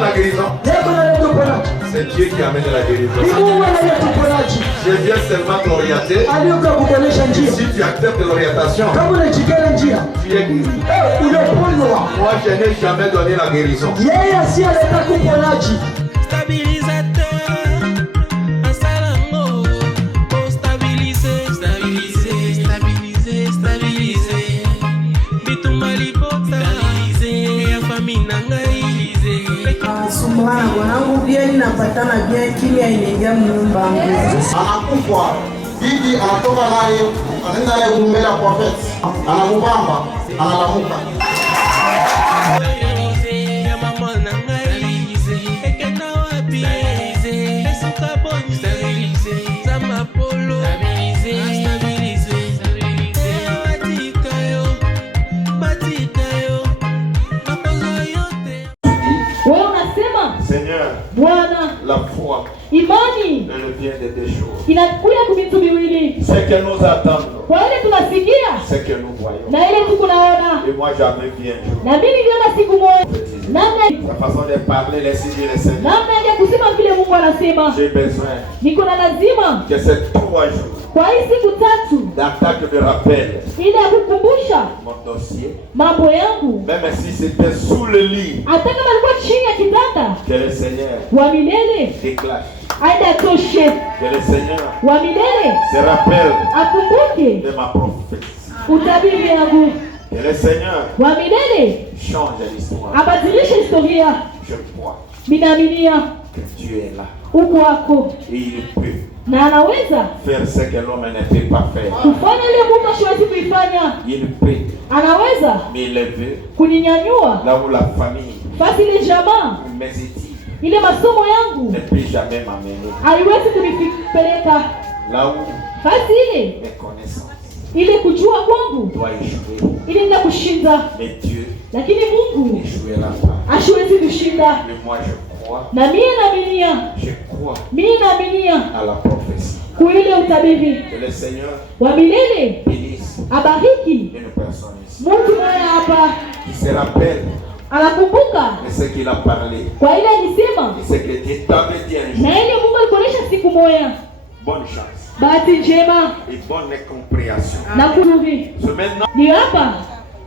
La guérison. C'est Dieu qui amène la guérison. Je viens seulement t'orienter. Si tu acceptes l'orientation, tu es guéri. Moi, je n'ai jamais donné la guérison. Anakufa bibi anatoka naye anaenda naye kumbele ya prophet, anamubamba analamuka. Seigneur, la foi, imani est le bien des deux choses. inakuja kuvitu viwili. Ce que nous attendons, Kwa ile tunasikia ce que nous voyons. na ile tukunaona. Et moi j'avais bien jour. Na mimi niliona siku moja Sa façon de parler, les signes et les Seigneur. namna ya kusema vile Mungu anasema. J'ai besoin Niko na lazima que ces 3 jours kwa hii siku tatu d'attaque de rappel ile ya kukumbusha mon dossier, mambo yangu, même si c'était sous le lit, hata kama alikuwa chini ya kitanda, que le Seigneur wa milele déclare, aende atoshe, que le Seigneur wa milele se rappelle akumbuke de ma prophétie, utabiri yangu, que le Seigneur wa milele change l'histoire. abadilishe historia. Je crois Ninaaminia que Dieu est là uko wako et il peut na anaweza faire ce que l'homme ne peut pas faire. kufanya ile Mungu hawezi kuifanya. Il peut Anaweza m'élever kuninyanyua là où la famille, basi ile jamaa, mes études ile masomo yangu ne peut jamais m'amener. haiwezi kunipeleka Là où basi ile mes connaissances ile kujua kwangu doivent échouer. ili nenda kushinda, Mais Dieu lakini Mungu n'échouera pas. hasiwezi kushinda. Et moi je crois, Na mimi naaminia, mimi naaminia à la prophétie. kuile utabiri Que le Seigneur wa milele bénisse abariki une personne ici mtu mmoja hapa qui se rappelle anakumbuka de ce qu'il a parlé, kwa ile alisema de ce que Dieu t'avait dit un jour. na ile Mungu alikuonesha siku moja. Bonne chance Bahati njema et bonne compréhension. na kurudi C'est maintenant ni hapa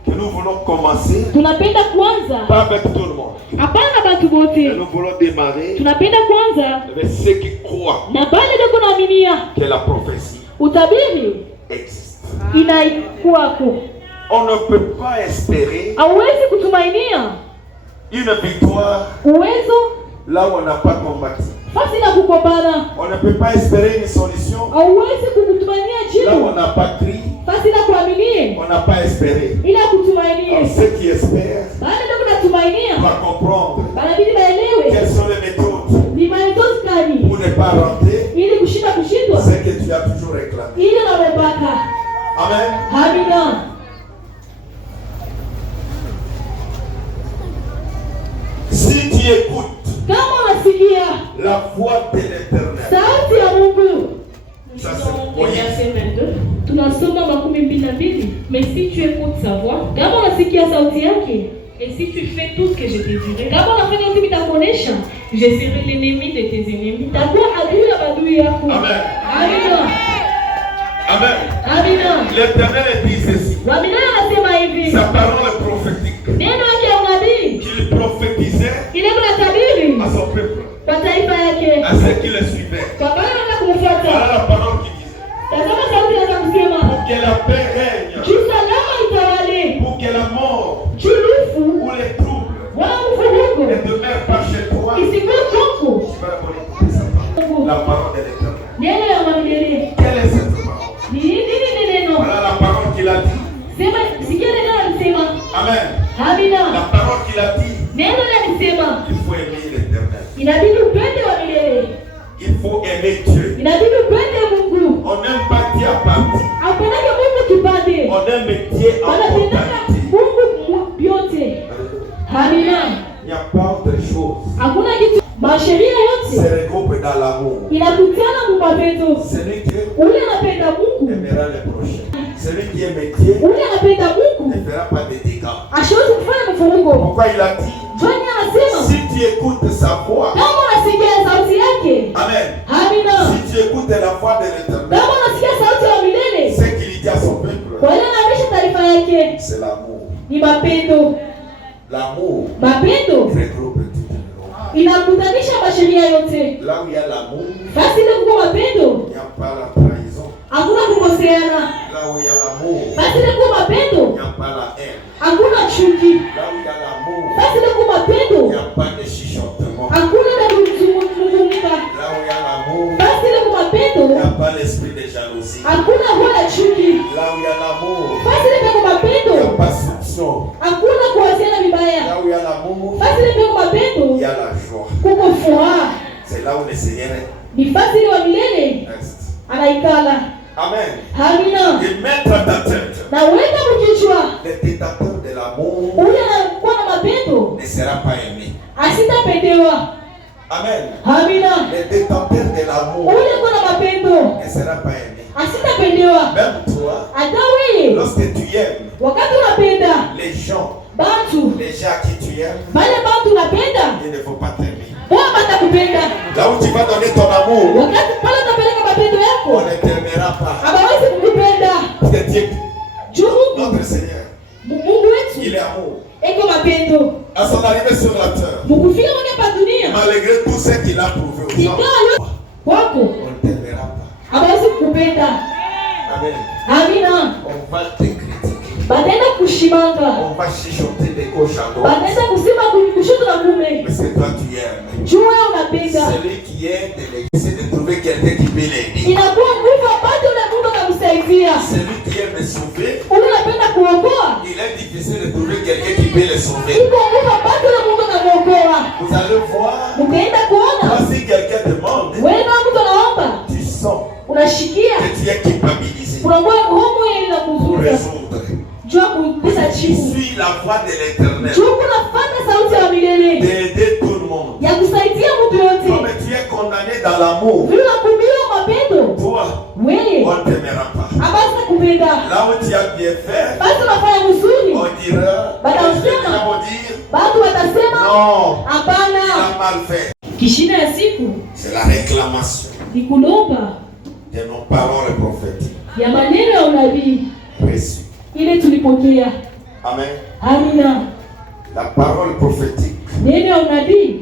que nous voulons commencer, tunapenda kuanza, pas avec tout le monde. hapana batu Mais bote, nous voulons démarrer tunapenda kuanza avec ceux qui croient na bale ndio kunaaminia que la prophétie utabiri existe. inaikuwako. On ne peut pas espérer Hauwezi kutumainia une victoire uwezo là où on n'a pas combattu. fasi na kukombana. On ne peut pas espérer une solution Hauwezi kukutumainia là où jibu on n'a pas crié. fasi na kuaminie On n'a pas espéré. ila Alors kutumainie. ceux qui espèrent Baada ndio kunatumainia doivent comprendre banabidi baelewe quelles sont les méthodes ni maelezo gani pour ne pas rentrer ili kushinda kushindwa ce que tu as toujours réclamé. ili namombaka. Amen. Amina. Si tu écoutes Kama unasikia la voix de l'Éternel, sauti ya Mungu, ça c'est moyen. tunasoma 12. Mais si tu écoutes sa voix, Kama unasikia sauti yake, et si tu fais tout ce que je te dirai, kama unafanya hivi nitakuonesha, je serai l'ennemi de tes ennemis. nitakuwa adui ya adui yako. Amen. Amina. Amen. Amina. L'Éternel dit ceci. Wamina anasema hivi, Sa parole prophétique neno yake ya unabii qu'il prophétisait ile kuna tabiri à son peuple, kwa taifa yake, à ceux qui le suivaient. kwa wale Voilà kumfuata. la parole qui disait Tazama sauti ya kusema, que la paix règne, usalama itawale, pour que la mort churufu ou les troubles wala mvurugo ne demeurent pas chez toi. isikuwe kwako. Tu vas répondre à ça. La parole de l'Éternel. Neno ya mamilele Quelle est cette parole? ni nini? Neno Voilà la parole qu'il a dit. sema, sikia neno alisema. Amen. Amina. La parole qu'il a dit, Neno alisema il faut aimer l'Éternel. inabidi upende wa milele, Il faut aimer Dieu. Inabidi upende Mungu. On n'aime pas Dieu à partie. Apendake Mungu kipande. On aime Dieu en Wanapendaka totalité. Mungu vyote. Amina. Il n'y a pas autre chose. Hakuna kitu. Masheria yote Se regroupe dans l'amour. inakutana mu mapendo. Celui qui Ule anapenda Mungu aimera le prochain. Celui qui aime Dieu ule anapenda Mungu ne fera pas de dégâts. ashiwezi kufanya mfurugo. Pourquoi il a dit? Johnny anasema Si tu écoutes sa voix, kama unasikia sauti yake. amen. Amina. Si tu écoutes la voix de l'Éternel, Kama unasikia sauti ya milele. ce qu'il dit à son peuple, Kwa hiyo anaonyesha taarifa yake c'est l'amour. ni mapendo. L'amour Mapendo regroupe toutes les lois. inakutanisha masheria yote. Là où il y a l'amour, Basi ile kuwa mapendo il n'y a pas la trahison. hakuna kukoseana. Là où il y a l'amour, Basi ile kuwa il mapendo n'y a pas la haine. hakuna chuki. Là où il y a l'amour, Basi ile kuwa il n'y mapendo a pas de chuchotement. hakuna na kuzungumza. Là où il y a l'amour, Basi ile kuwa il mapendo n'y a pas l'esprit de jalousie. hakuna wala chuki. Là où il y a l'amour, Basi ile kuwa il n'y a mapendo pas soupçon. hakuna kuwasiliana vibaya. Là où il y a l'amour, Basi ile kuwa mapendo il y a la joie. kuko furaha. C'est là où le Seigneur est. Ni basi ile wa milele Reste. anaikala. Amen. Amina. Et mettre à ta tête, Na weka mkichwa le détenteur de l'amour ule anakuwa na mapendo ne sera pas aimé. asitapendewa. Amen. Amina. Le détenteur de l'amour Ule kwa na mapendo ne sera pas aimé. asitapendewa. Même toi, Hata wewe lorsque tu aimes wakati unapenda les gens à qui tu aimes, bale bantu unapenda il ne faut pas t'aimer. wao batakupenda. Là où tu vas donner ton amour, Wakati pale utapeleka mapendo on yako ne t'aimera pas. hawawezi kukupenda. Parce que Dieu, Juu Mungu notre Seigneur, Mungu wetu il est amour. eko mapendo. À son arrivée sur la terre, Mukufika mwake pa dunia malgré tout ce qu'il a prouvé aux gens, ingawa yote wako on ne t'aimera pas. hawawezi kukupenda. Amen. Amina. On va te critiquer. Bataenda kushimanga. On va chuchoter de gauche à droite. Bataenda kusema kushoto na kume. Parce que toi tu aimes. Juu wewe unapenda. Celui qui aime de essaie de trouver quelqu'un qui peut l'aider. Inakuwa nguvu apate ule Mungu akamsaidia. Celui qui aime sauver, Ule unapenda kuokoa. il est difficile de trouver quelqu'un qui peut le sauver. Iko nguvu apate ule Mungu akamuokoa. Vous allez voir, Mkaenda kuona. si quelqu'un demande, Wewe kama mtu anaomba, tu sens unashikia. que tu es culpabilisé Unakuwa homo ile la pour kuzuka. résoudre. Jua kuipisa Tu chifu. suis la voix de l'Éternel, Jua kunafuata sauti ya milele. d'aider tout le monde. Ya kusaidia mtu yote. Comme tu es condamné dans l'amour, Vile unakumbiwa mapendo. toi, Wewe. on ne t'aimera pas. Abasa kupenda. Là où tu as bien fait, Basi unafanya mzuri. on dira, Batasema. on va dire, Watu watasema non, il hapana. a mal fait. Kishina ya siku C'est la réclamation ni kulomba de nos paroles prophétiques Ya maneno ya unabii reçues. ile tulipokea. Amen. Amina. La parole prophétique, Neno ya unabii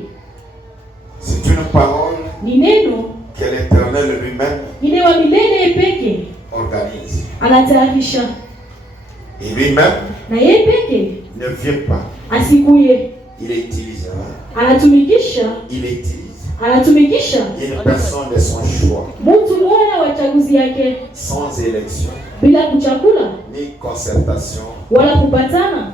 c'est une parole ni neno que l'Éternel lui-même ile wa milele peke organise. anatayarisha, Et lui-même na yeye peke ne vient pas. asikuye, Il utilisera. anatumikisha Une personne de son choix, mtu mmoja wa chaguzi yake sans élection, bila kuchakula ni concertation. wala kupatana.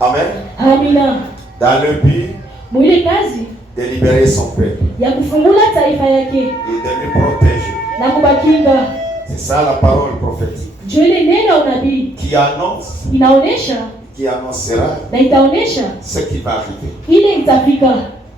Amen. Amina. Dans le but Mwile kazi de libérer son peuple ya kufungula taifa yake et de lui protéger. na kubakinga. C'est ça la parole prophétique Ndio ile neno ya unabii qui annonce, inaonesha qui annoncera na itaonesha ce qui va arriver. ile itafika.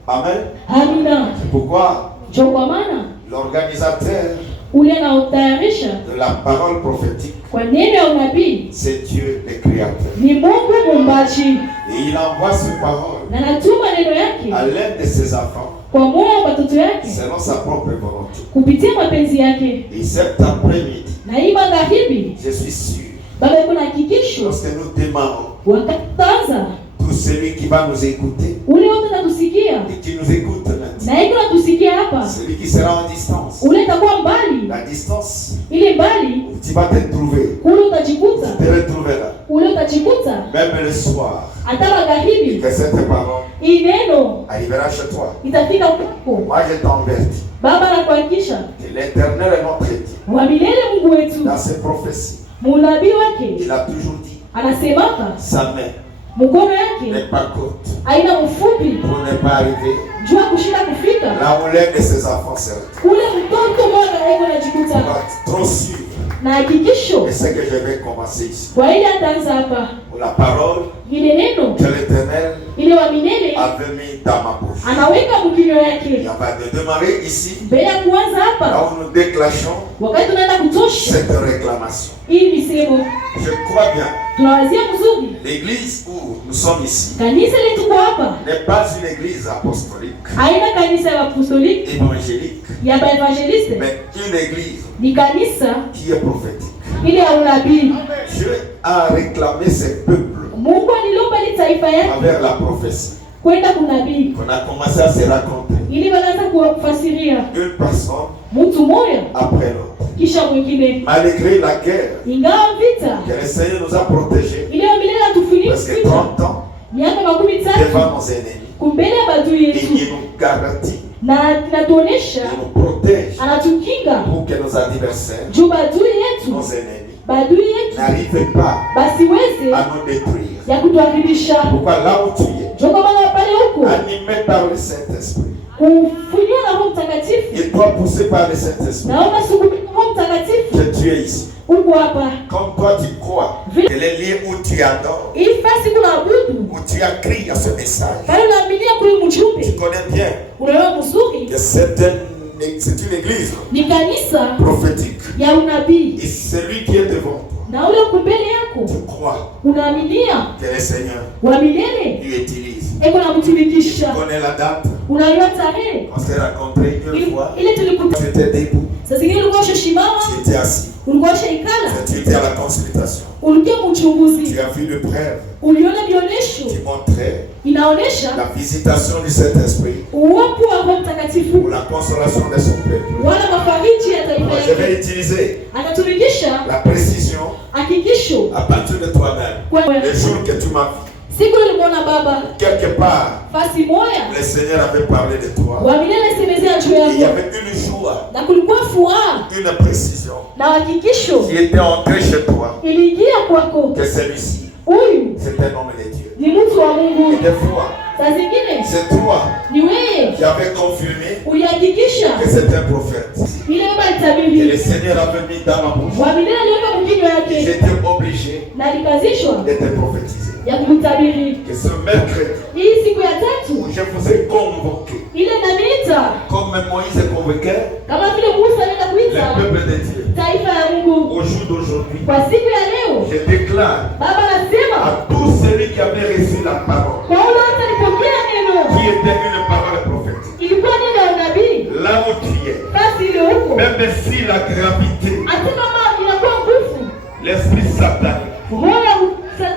Amen. Amina. C'est pourquoi Ndio kwa maana l'organisateur ule anaotayarisha de la parole prophétique, kwa neno ya unabii c'est Dieu le Créateur. ni Mungu muumbaji, Et il envoie ses paroles na anatuma neno yake à l'aide de ses enfants kwa moyo wa watoto yake selon sa propre volonté. kupitia mapenzi yake. Et cet après-midi, Na hii magharibi je suis sûr, baba, kuna hakikisho lorsque nous demandons, wakataza tout celui qui va nous écouter ule wote atatusikia et qui nous écoute maintenant, na iko natusikia hapa, celui qui sera en distance, ule itakuwa mbali, la distance ile mbali où tu vas te trouver, kule utajikuta, te retrouver là, ule utajikuta même le soir, hata et magharibi. que cette parole Hii neno arrivera chez toi. itafika kwako. Moi, je t'avertis Baba, nakuhakikisha que l'Éternel est notre Dieu. wa milele, Mungu wetu, Dans ses prophéties, munabii wake il a toujours dit, anasemaka sa main mkono yake n'est pas courte haina mfupi pour ne pas arriver jua kushinda kufika là où l'un de ses enfants serait. ule mtoto mmoja eko najikuta Trop sûr. na hakikisho. Et c'est que je vais commencer ici. Kwa ile ataanza hapa Pour la parole ile neno que l'Éternel ile wa milele avait mis dans ma bouche. anaweka mkinywa Il yake y a pas de démarrer ici. mbele ya kuanza Là hapa où nous déclenchons wakati tunaenda kutosha cette réclamation. hii misemo. Je crois bien. Tunawazia mzuri L'église où nous sommes ici kanisa letu kwa hapa n'est pas une église apostolique, haina kanisa ya apostoliki évangélique, ya baevangeliste, mais une église ni kanisa qui est prophétique. ile ya unabii. Dieu a réclamé ses peuples Mungu alilomba ile taifa à yake travers la prophétie. kwenda kunabii On a commencé à se raconter ili wanaanza kuwafasiria une personne mtu mmoja après l'autre. kisha mwingine, Malgré la guerre ingawa vita que le Seigneur nous a protégés ile ya milele atufunika presque 30 ans miaka 30 devant nos ennemis, kumbele ya badui et yetu, il nous garantit, na inatuonesha il nous protège anatukinga pour que nos adversaires, juu badui yetu nos ennemis, badui yetu n'arrivent pas basiweze à nous détruire. ya kutuadhibisha. Pourquoi là où tu es, Ndio kwa maana pale huko animé par le Saint-Esprit, kufunywa na Roho Mtakatifu, et toi poussé par le Saint-Esprit, naomba siku Roho Mtakatifu que tu es ici. uko hapa Comme toi tu crois que les lieux où tu adores, ili basi kuna abudu où tu as crié à ce message, pale unaaminia kule tu mjumbe connais bien unaelewa mzuri que c'est une église ni kanisa prophétique. ya unabii, Et celui qui est devant toi, na ule uko mbele yako tu crois unaaminia que le Seigneur wa milele lui utilise. eko na Tu kutumikisha. connais la date, Unajua tarehe on s'est rencontrés une fois, ile tulikuta, tu étais debout, saa zingine ulikuwa ushasimama, tu étais assis, ulikuwa ushaikala, tu étais à la consultation, ulikuwa tu mchunguzi, as vu le prêtre uliona vionyesho qui montrait inaonesha la visitation du Saint-Esprit uwepo wa Roho Mtakatifu pour la consolation de son peuple. wala mafariji ya taifa Je vais yake. utiliser Anatumikisha la précision hakikisho à partir de toi-même. kwa Le jour que tu m'as vu, siku nilimwona Baba quelque part, fasi moya le Seigneur avait parlé de toi. wa milele semezea juu Il y yako, avait une joie, na kulikuwa furaha une précision na hakikisho qui était entrée chez toi, iliingia kwako. que celui-ci, Huyu c'est un homme de Dieu. ni mtu wa Et Mungu. des fois, Saa zingine c'est toi ni wewe qui avais confirmé ulihakikisha que c'est un prophète. ile baba Et le alitabiri Seigneur avait mis dans ma bouche. wa milele aliweka mkinywa yake J'étais obligé na alikazishwa de te prophétiser. ya kutabiri. Que ce mercredi, Hii siku ya tatu où je vous ai convoqué, ile naniita comme Moïse convoquait kama vile Musa alienda le kuita peuple de Dieu, taifa ya Mungu. au jour d'aujourd'hui, Kwa siku ya leo je déclare Baba anasema à tous celui qui avait reçu la parole, kwa ule wote alipokea neno, qui était une parole prophétique, ilikuwa neno ya unabii, là où tu es, basi ile huko même si la gravité, hata kama inakuwa nguvu, l'esprit satanique, roho ya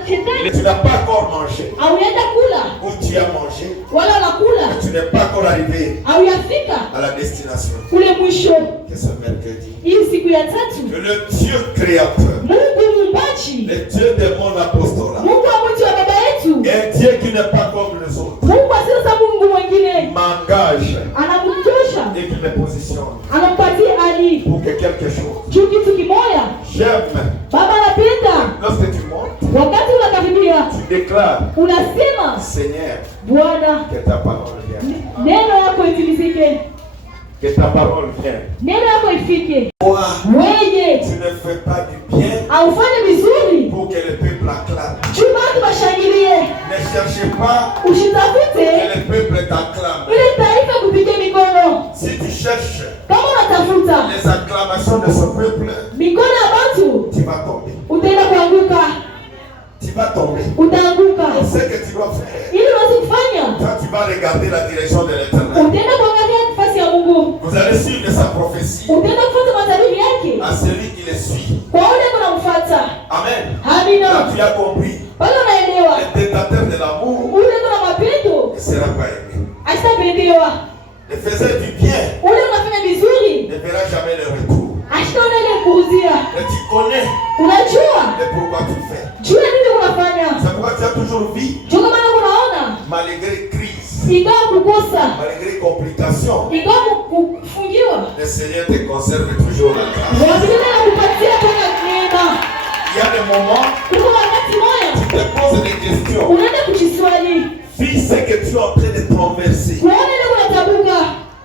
shetani tu n'as pas encore mangé, auenda kula ou tu as mangé, wala unakula tu n'es pas encore arrivé au yafika à la destination. kule mwisho. Que ce mercredi, Hii siku ya tatu que le Dieu créateur, Mungu muumbaji, le Dieu de mon apostolat, Mungu wa mji wa baba yetu, un Dieu qui n'est pas comme les autres, Mungu asiyesa Mungu mwingine, m'engage anamtosha, et qui me positionne anampatia hadi pour que quelque chose. juu kitu kimoja. J'aime Baba anapenda lorsque tu montes, wakati unakaribia tu déclares, unasema, Seigneur, Bwana, que ta parole vienne, neno yako itimizike, que ta parole vienne. neno yako ifike. Toi, Wewe tu ne fais pas du bien aufanye vizuri pour que le peuple acclame. juu watu washangilie, Ne cherchez pas usitafute que le peuple t'acclame. ile taifa kupige mikono. Si tu cherches Kama unatafuta les acclamations de ce peuple, mikono ya watu, tu vas tomber. utaenda kuanguka, Tu vas tomber. utaanguka. Ce que tu dois faire, Ili uweze kufanya, toi tu vas regarder la direction de l'Éternel. utaenda kuangalia nafasi ya Mungu, Vous allez suivre sa prophétie utaenda kufuata matabiri yake à celui qui le suit. kwa ule kunamfuata. Amen. Amina. Là tu as compris. Pale unaelewa Le détateur de l'amour ule kuna mapendo ne sera pas aimé. asitapendewa, Le faiseur du bien ule unafanya vizuri ne verra jamais le retour. asitaona ile kuuzia. Et tu connais Unajua le pourquoi tu fais. juu ya nini unafanya, C'est pourquoi tu as toujours vu, juu kama unaona malgré crise, ingawa kukosa, malgré complications, ingawa kufungiwa, le Seigneur te conserve toujours la grâce. wazile na kupatia kwa neema. Il y a des moments Kuna wakati moja où tu te poses des questions. Unaenda kujiswali. Vis ce que tu es en train de traverser. Kuona ile unatabuka.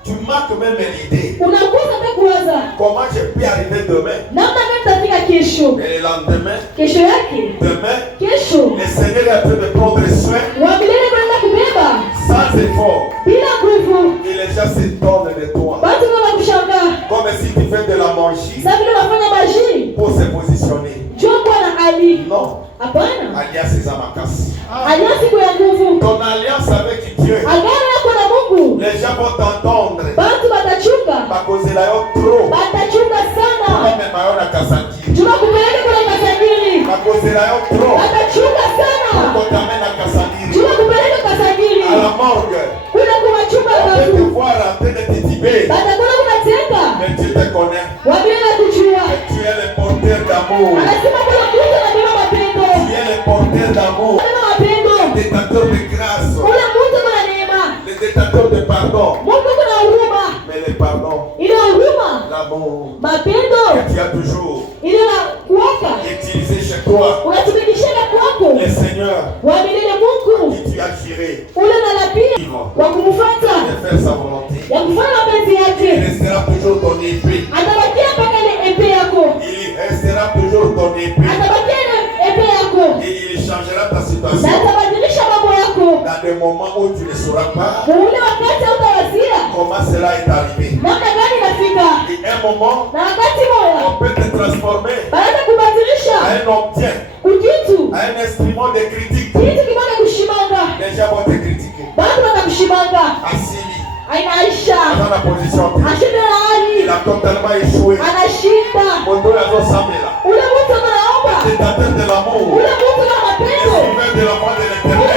Tu marques même l'idée. Unakosa hata kuwaza. Comment je peux arriver demain? Namna gani tafika kesho? Et le lendemain? Kesho yake? Demain? Kesho. Le Seigneur est en train de prendre soin. Wa milele kwenda kubeba. Sans effort. Bila nguvu. Et les gens se tournent de toi. Watu wanakushangaa. Comme si tu fais de la magie. Sasa vile unafanya maji. Pour se positionner. Jombo na ali. Non. Hapana. Alliance za makasi. Alliance kwa nguvu. Ton alliance avec Dieu. Agano yako na Mungu. Les gens vont t'entendre. Watu watachunga. Bakozela yo trop. Watachunga sana. Kama mayona kasaki. Tunakupeleka kule Kasangiri. Bakozela yo trop. Watachunga sana. Kotamena kasangiri. Tunakupeleka Kasangiri. À la morgue. Kule kwa chumba On peut te watu. voir en train de titiller. Batakula kunatenga. Mais Dieu te connaît. Wabila kujua. Et tu es le porteur d'amour. Anasema kuna mtu anabeba mapendo. Tu es le porteur d'amour. Anabeba mapendo. Le détenteur de grâce. Ule mtu ana neema. Le détenteur de pardon. Mungu kuna huruma. Mais le pardon. Ile huruma. L'amour. Mapendo. Que tu as toujours Ile na kuwaka. utilisé chez toi. Unatumikishana kwako. Le Seigneur. Wa milele Mungu. Qui tu as tiré. Ule na lapia. Wa kumfuata. De faire sa volonté. Ya kufanya mapenzi Il yake. restera toujours ton épée. Atabakia mpaka ile epe yako. Il restera toujours ton épée. Atabakia ile epe yako. Et il changera ta Na situation. atabadilisha mambo yako. Dans des moments où tu ne sauras pas Ule wakati hautawazia. comment cela est arrivé. Namna gani inafika. Et un moment, Na wakati moja. on peut te transformer Baada kubadilisha. à un objet, Kujitu. à un instrument de critique. Kitu kimoja kushimanga. Les gens vont te critiquer. Watu watakushimanga. Assili, Ainaisha. dans la position. Ashinde na Il hali. a totalement échoué. Anashinda. Mondo ya zosambe là. Ule mtu anaomba. Détenteur de l'amour. Ule mtu ana Le mapendo. sauveur de la voix de Ule l'éternel.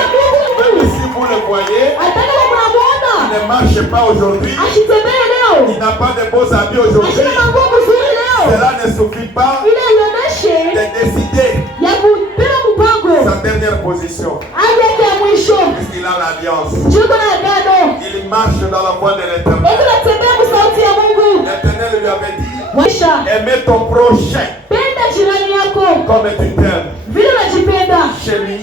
Même Mungu. si vous le voyez, Ataka kama mnamuona. il ne marche pas aujourd'hui. Ashitembee leo. Il n'a pas de beaux habits aujourd'hui. Ashina manguo mzuri leo. Cela ne suffit pas Ile ioneshe de décider ya kupewa mpango. sa dernière position. Hadi yake ya mwisho. Puisqu'il a l'alliance. Juko na agano. Il marche dans la voie de l'éternel. Eko natembea kwa sauti ya Mungu. L'éternel lui avait dit, Maisha. aimez ton prochain Penda jirani yako. comme tu t'aimes. Vile unajipenda. Chez lui,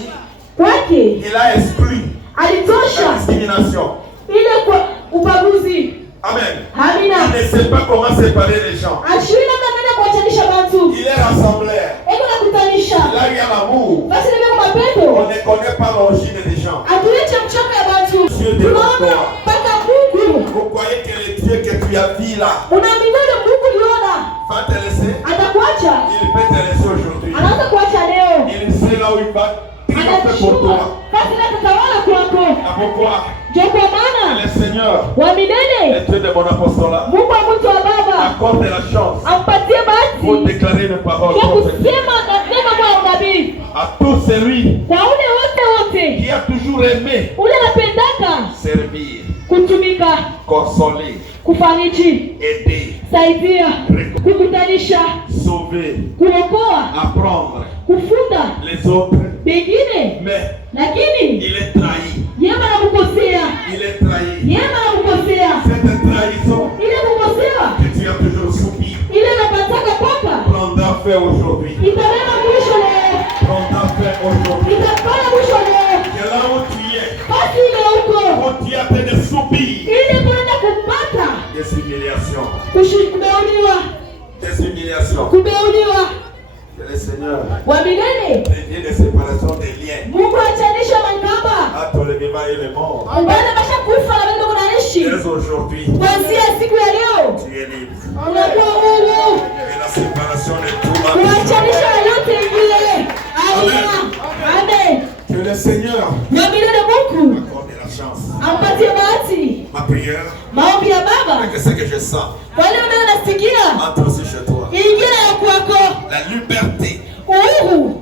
Kwake il a exclu la alitosha discrimination. ile kwa ubaguzi. Amen. Amina. Il ne sait pas comment séparer les gens. Ashiri namna gani ya kuachanisha watu. Il est rassembleur. Eko nakutanisha. Là, il y a l'amour. Basi nimeko On mapendo. ne connaît pas l'origine des gens. Atueche mchoko ya watu. Dieu de Tunaona l'histoire. mpaka Mungu. Vous croyez que le Dieu que tu as vu là Unaamini Mungu liona va te laisser? atakuacha. Il peut te laisser aujourd'hui. Anaanza kuacha leo. Il sait là où il va triompher pour Anajua toi. kazi lake tawala kwako. Et pourquoi? Je kwa maana Le Seigneur, wa milele le Dieu de mon apostolat, Mungu wa mtu wa baba accorde la chance ampatie pour bahati déclarer une parole ya prophétique kusema na neno kwa unabii à tout celui kwa ule wote qui a toujours aimé ule anapendaka servir, kutumika, consoler, kufariji, aider, saidia, kukutanisha, sauver, kuokoa, apprendre kufuta les autres. wengine, Mais lakini il est trahi. yema na kukosea, Il est trahi. yema na kukosea, Cette trahison ile kukosewa que tu as toujours subi ile napataka paka prendra fin aujourd'hui. itabeba mwisho leo, Prendra fin aujourd'hui. itapata mwisho leo. Que là où tu es, Basi ile huko où tu as été subir ile kwenda kupata des humiliations. kumeuliwa, Des humiliations. kumeuliwa Que le Seigneur, wa milele. le Dieu de séparation des liens Mungu achanisha mangamba entre le vivant et le mort. wale basha kufa na bado kunaishi. Dès aujourd'hui, Kuanzia siku ya leo tu es libre. unakuwa huru Et la séparation de tout kuachanisha na yote ingine. Amina. Amen. Que le Seigneur Wa milele Mungu accorde la chance. ampatie bahati. Ma prière, Maombi ya Baba c'est que ce que je sens wale ambao nasikia entre aussi chez toi. ingine ya kwako, La liberté, uhuru,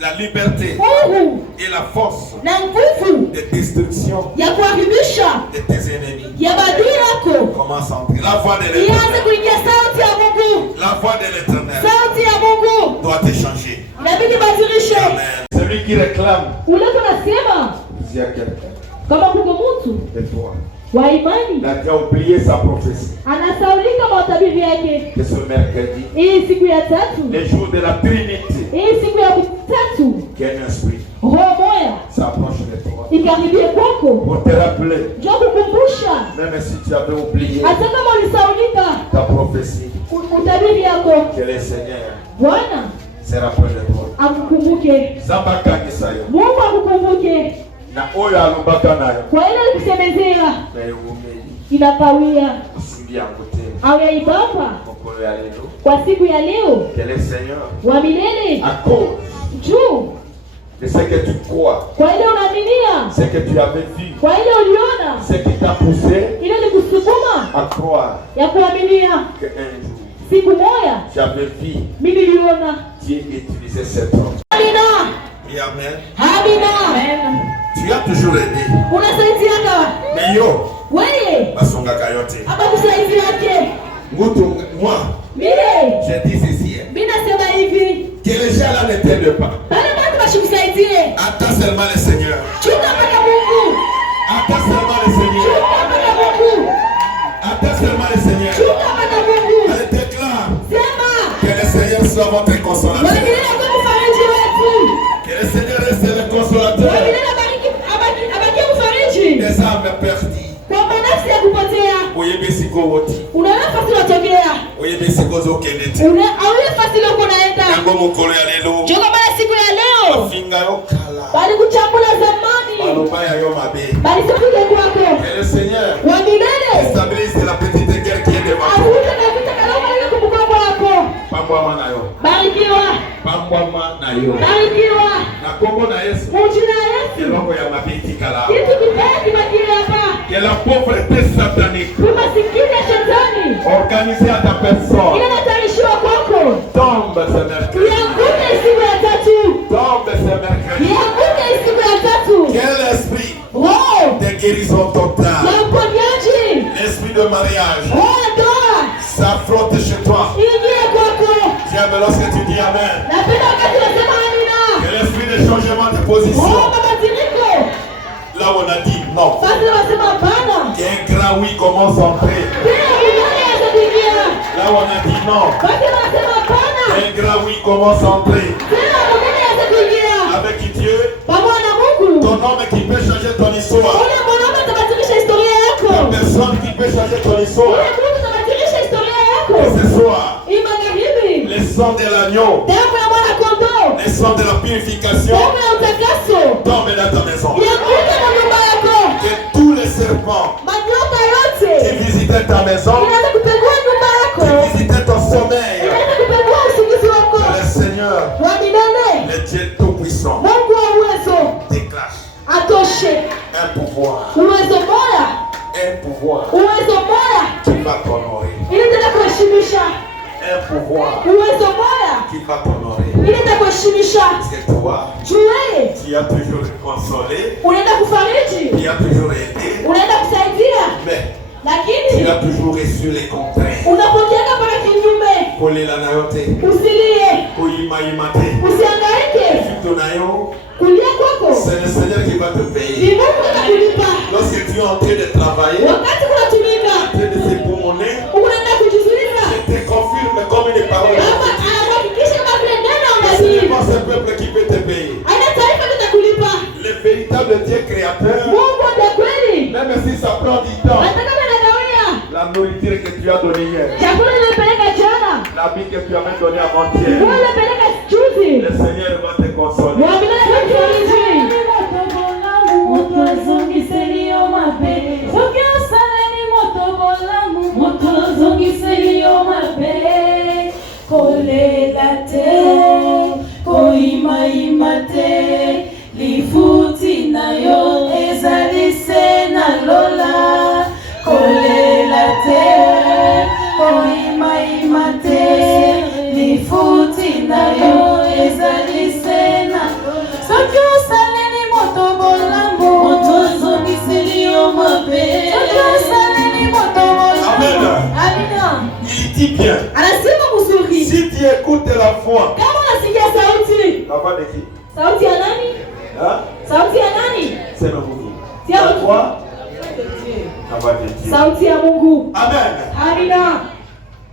la liberté uhuru et la force na nguvu de destruction ya kuharibisha de tes ennemis ya badui yako commence à entrer. La voix de ianze l'éternel, kuingia. Sauti ya Mungu, la voix de l'éternel sauti ya Mungu doit te changer. inabidi badilishe. Amen. Celui qui réclame, Ule tunasema il y a quelqu'un kama kuko mtu de toi, wa imani il a déjà oublié sa prophétie. anasaulika matabiri yake. Que ce mercredi, Hii siku ya tatu, le jour de la Trinité, hii siku ya tatu, qu'un esprit Roho tu avais oublié hata kama ulisaulika ta prophétie, utabiri yako, que le Seigneur Bwana sera près de toi. akukumbuke. Zabaka Isayo. Mungu akukumbuke Na oyo alobaka nayo. kwa ile alikusemezea Na yumeli. inakawia Usimbi angote. au yaibamba Mokolo ya lelo. kwa siku ya leo Que le Seigneur wa milele à cause juu de ce que tu crois, kwa ile unaaminia, ce que tu avais vu, kwa ile uliona, ce qui t'a poussé ile ni kusukuma à croire ya kuaminia. qu'un jour Siku moja tu avais vu mimi niliona. Dieu utiliser cet homme. Amina, Oui, amen. amina. Tu as toujours aidé. Unasaidiaka Mais yo, wewe basonga kayote. hapa kusaidiake Mutu, moi, mimi. j'ai dit ceci. Mimi nasema hivi, Que les gens là ne t'aident pas. pale watu wasikusaidie, Attends seulement le Seigneur. chunga mpaka Mungu, Attends seulement le Seigneur. chunga mpaka Mungu, Attends seulement le Seigneur. chunga mpaka Mungu. Elle déclare Sema que le Seigneur soit votre consolateur. wengine kwa mfariji wetu, Que le Seigneur reste le consolateur wengine abakie mfariji des âmes perdues. kwa nafsi ya kupotea. Oyebesiko woti. Una nafasi unatokea, Oyebesiko zokenete. una au nafasi ile uko naenda. Yango mokolo ya lelo. Joka bana siku ya leo Finga yo kala. bali kuchambula zamani, Baloba ya yo mabe. bali sipige kwako Que le Seigneur wa milele stabilise la petite guerre qui est devant toi. avute na vita kaloma ile kumbuka wako. Pambwama na yo. Barikiwa, Pambwama na yo. barikiwa Na kombo na Yesu. mujina Yesu. Eloko ya mabeti kala. Kitu kibaya kibakie hapa, Que la pauvreté satanique umasikini ya shetani organisée à ta personne ile natarishiwa kwako tombe ce mercredi. ianguke siku ya tatu, Tombe ce mercredi. ianguke siku ya tatu. Quel esprit Roho de guérison totale, ya uponyaji, l'esprit de mariage, roho ya ndoa s'affronte chez toi. ingie kwako. J'aime lorsque tu dis Amen. Napenda wakati unasema amina. Que l'esprit de changement de Roho position, mabadiliko, là où on a dit non, basi unasema hapana. qu'un grand oui commence à entrer. Tena mwingine atakuingia, Là où on a dit non, basi unasema hapana. qu'un grand oui commence à entrer. Tena mwingine atakuingia. Avec Dieu, Pamoja na Mungu, ton homme qui peut changer ton histoire, ule mwanaume atabadilisha historia yako. la personne qui peut changer ton histoire. Ule mtu atabadilisha historia Et yako. ce soir, Hii magharibi, le sang de l'agneau, damu ya mwana kondoo, le sang de la purification damu ya utakaso tombe dans ta maison. yakuja na nyumba yako. Que tous les serpents Manyoka qui yote visitaient ta maison, inaweza kupengua nyumba qui yako, visitaient ton sommeil, inaweza kupengua usingizi wako. que le Seigneur, Wa milele, le Dieu Tout-Puissant, Mungu wa uwezo déclare atoshe un pouvoir, uwezo moya, uwezo moya qui va t'honorer. ili tena kuheshimisha, Un pouvoir uwezo moya qui va t'honorer. ili tena kuheshimisha. C'est toi Juu wewe qui as toujours consolé, unaenda kufariji, qui as toujours aidé, unaenda kusaidia, mais tu lakini as toujours reçu les contraintes. unapokeaka pale kinyume. Kolela na yote, Usilie, kuimaimate, usihangaike. fito na yo, Kulia kwako c'est le Seigneur qui va te ni payer. Mungu atakulipa. Lorsque tu es en train de travailler, Wakati kunatumika, en train de se pulmoner, unaenda kujizuiza. je te confirme comme une parole. Baba anakuhakikisha kama vile neno C'est unabii. pas ce peuple qui peut te payer. Aina taifa litakulipa. Le véritable Dieu créateur, Mungu ndiye kweli. même si ça prend du temps, Hata kama inagawia la nourriture que tu as donnée hier, chakula nimepeleka jana, l'habit que tu avais donné avant-hier, nguo nimepeleka juzi. le Seigneur va te consoler. Mwamini atakufariji. Kolela te, koima te, lifuti na yo ezali se na lola. Kolela te, koima te, lifuti na yo ezali se na lola. Soki osaleli moto bolambo, moto ezongiseli yo mabe. Soki osaleli moto bolambo. Amina. Il dit bien, Anasema mzuri. si tu écoutes la voix, Kama unasikia sauti. la voix de qui? Sauti ya nani? Hein? Sauti ya nani? C'est le Mungu. C'est la La voix, la voix de Dieu. Sauti ya Mungu. Amen. Amina.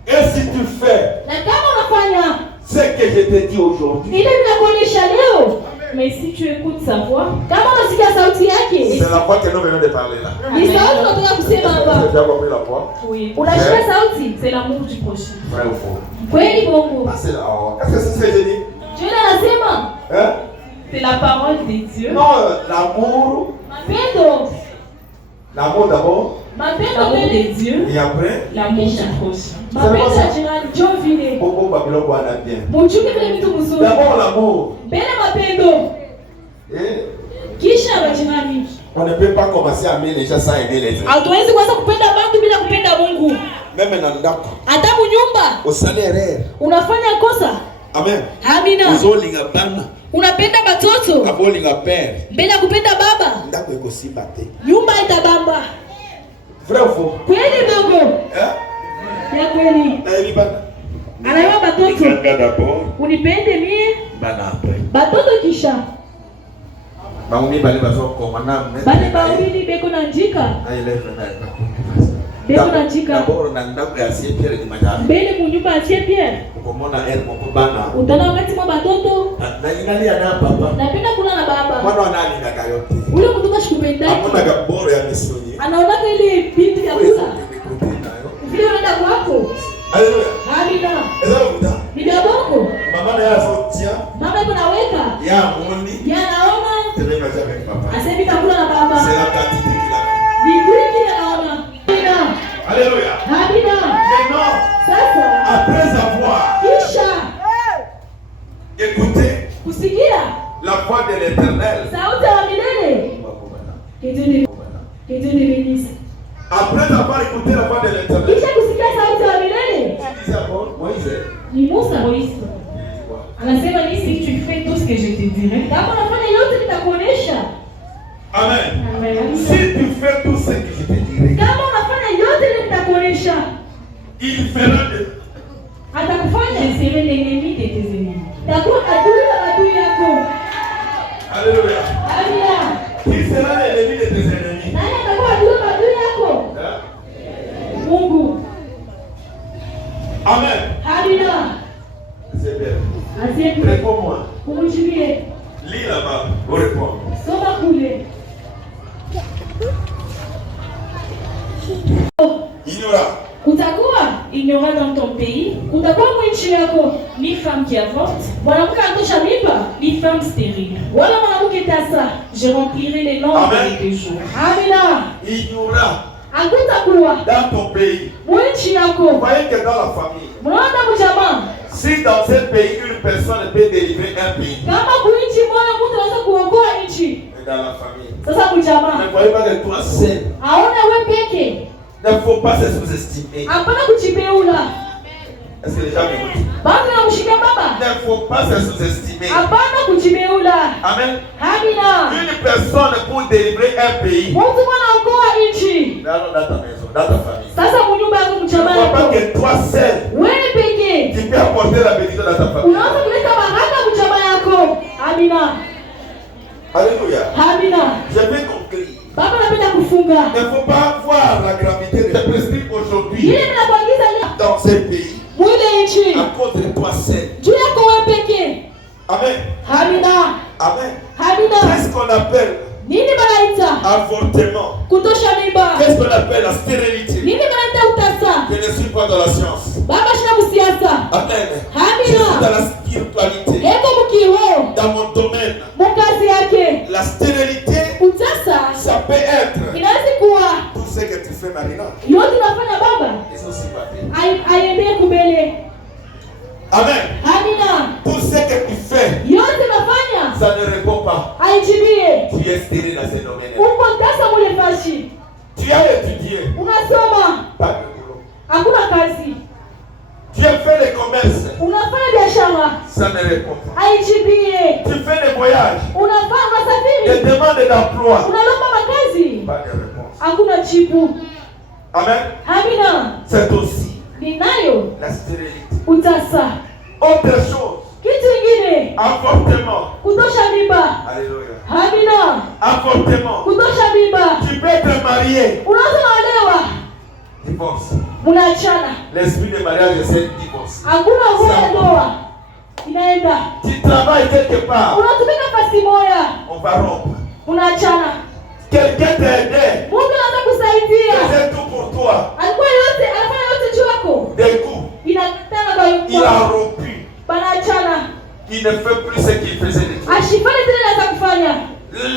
Et si tu fais Na kama unafanya ce que je te dis aujourd'hui, ile ninakuonyesha leo, Mais si tu écoutes sa voix, kama unasikia sauti yake, c'est la voix que nous venons de parler là. Ni sauti tunataka kusema hapa. Tu as compris la voix? Oui. Unasikia sauti, c'est l'amour du prochain. Vrai ou faux? Kweli bongo. Ah, c'est là. Qu'est-ce que c'est que j'ai dit? Dieu anasema. Hein? C'est la parole de Dieu. Non, l'amour. Mapendo. L'amour d'abord. L'amour de Dieu. Et après? L'amour du prochain. Mapendo ya jirani Dieu vile. Beaucoup babylon kwa na bien. Mchuki vile vitu mzuri. D'abord l'amour. Mbele mapendo. Kisha jirani. On ne peut pas commencer à aimer les gens sans aimer les autres. Hatuwezi kuanza kupenda watu bila kupenda Mungu. Même dans ndako. Hata nyumba. Usali erreur. Unafanya kosa. Amen. Amina. Uzolinga bana. Unapenda batoto. Abolinga père. Mbele ya kupenda baba. Ndako iko simba te. Nyumba itabamba. Vrai ou faux? Kweli dogo. Ya kweli. Na hivi bana. Anaiwa batoto. Nanga d'abord. Unipende mie. Bana après. Batoto kisha. Baumi bale bazo komana. Bale baumi beko na njika. Na ile na. Beko na njika. D'abord na ndako ya sie Pierre di Majari. Mbele munyumba ya sie Pierre. Ukomona elle mon bana. Utana wakati mwa batoto. Na ingalia na papa. Napenda kula na baba. Mwana wanani ngaka yote. Ule mtoto shikupendaki. Hakuna gaboro ya misoni. Anaona ile binti ya kula. Vile unaenda kwako. Haleluya. Amina. Ezalo kuta. Biblia boko. Mama na yasotia. Mama yuko naweka. Ya muoni. Ya naona. Tele maja avec papa. Asemi takula na baba. C'est la quantité qu'il a. Biblia kile naona. Amina. Alléluia. Amina. Maintenant, Sasa. après avoir écouté kusikia la voix de l'Éternel. Sauti ya milele. Kituni binisi. Après avoir écouté la voix de l'Éternel. Kisha kusikia sauti ya milele. Tu disais bon, Moïse. Ni Musa Moïse. Anasema ni si tu fais tout ce que je te dirai. Kama unafanya yote nitakuonesha. Amen. Amen. Si tu fais tout ce que je te dirai. Kama unafanya yote nitakuonesha. Il fera de Atakufanya sewe l'ennemi de tes ennemis. Takuwa adui ya adui yako. Alléluia. Amina. Qui sera l'ennemi de tes ennemis? Nani atakuwa adui ya adui yako? Mungu. Amen. Amina. C'est bien. Asiye. Réponds-moi. Kumujibie. Lis là-bas. Vous répondre. Soma kule. Il y aura. Kutakuwa il n'y aura dans ton pays, kutakuwa nchi yako ni femme qui avorte, mwanamke anatosha mimba, ni femme stérile. Wala mwanamke tasa, je remplirai les nombres de tes jours. Amina. Il y aura Hakutakuwa dans ton pays. nchi yako. Vous voyez que dans la famille, Mnaona mjamaa, si dans ce pays une personne peut délivrer un pays, kama kuichi moja mtu anaweza kuokoa nchi. mais dans la famille, Sasa mjamaa, ne voyez pas que toi seul. aone wewe peke. Il ne faut pas se sous-estimer. Hapana kujibeula. Est-ce que les gens m'écoutent? Bado namshikia Il baba. ne faut pas se sous-estimer. Hapana kujibeula. Amen. Amina. Une personne pour délivrer un pays, Mungu anaokoa nchi. dans ta maison, dans ta famille. Sasa mnyumba yako Ne mjamaa vois pas yako. que toi seul, Wewe pekee tu peux apporter la bénédiction dans ta famille. unaweza kuleta baraka mjamaa yako. Amina. Alléluia. Amina. Je vais conclure. Baba anapenda kufunga. Il ne faut pas voir la gravité de ce prestige aujourd'hui Ile ninakuagiza leo dans ce pays mwile nchi. à cause de toi seul. Juu yako wewe pekee. Amen. Amina. Amen. Amina. Qu'est-ce qu'on appelle Nini banaita? avortement? Kutosha mimba. Qu'est-ce qu'on appelle la stérilité? Nini banaita utasa? Je ne suis pas dans la science. Baba shina musiasa. Amen. Amina. Je suis dans la spiritualité. Eko mkiho. Dans mon domaine, Mukazi yake. la stérilité, Utasa. ça peut être Inaweza kuwa tout ce que tu fais, Marina. yote unafanya baba. Ils sont sympathiques. Aiendee kubele. Amen. Amina. Tout ce que tu fais, Yote unafanya ça ne répond pas. aijibie. Tu es stérile dans ce domaine. Uko tasa mule fashi. Tu as étudié, Unasoma. pas de boulot. Hakuna kazi. Tu as fait les commerces, Unafanya biashara. ça ne répond pas. Aijibie. Tu fais des voyages, Unasafiri. des demandes d'emploi, Unalomba makazi. pas de réponse. Hakuna jibu. Amen. Amina. C'est aussi Ninayo la stérilité. utasa. Autre chose, Kitu ingine avortement. kutosha mimba. Alléluia. Amina. Avortement. Kutosha mimba. Tu peux être marié. Unaweza kuolewa. Divorce. Munaachana. L'esprit de mariage, c'est divorce. Hakuna ngoja ndoa. inaenda. Tu travailles quelque part. Unatumika fasi moja. On va rompre. Unaachana. Quelqu'un t'a aidé. Mungu anataka kusaidia. C'est tout pour toi. Alikuwa yote, anafanya yote juu yako. Des coups. Inakutana kwa yuko. Il a rompu. Banaachana. Il ne fait plus ce qu'il faisait. Ashifanye tena za kufanya.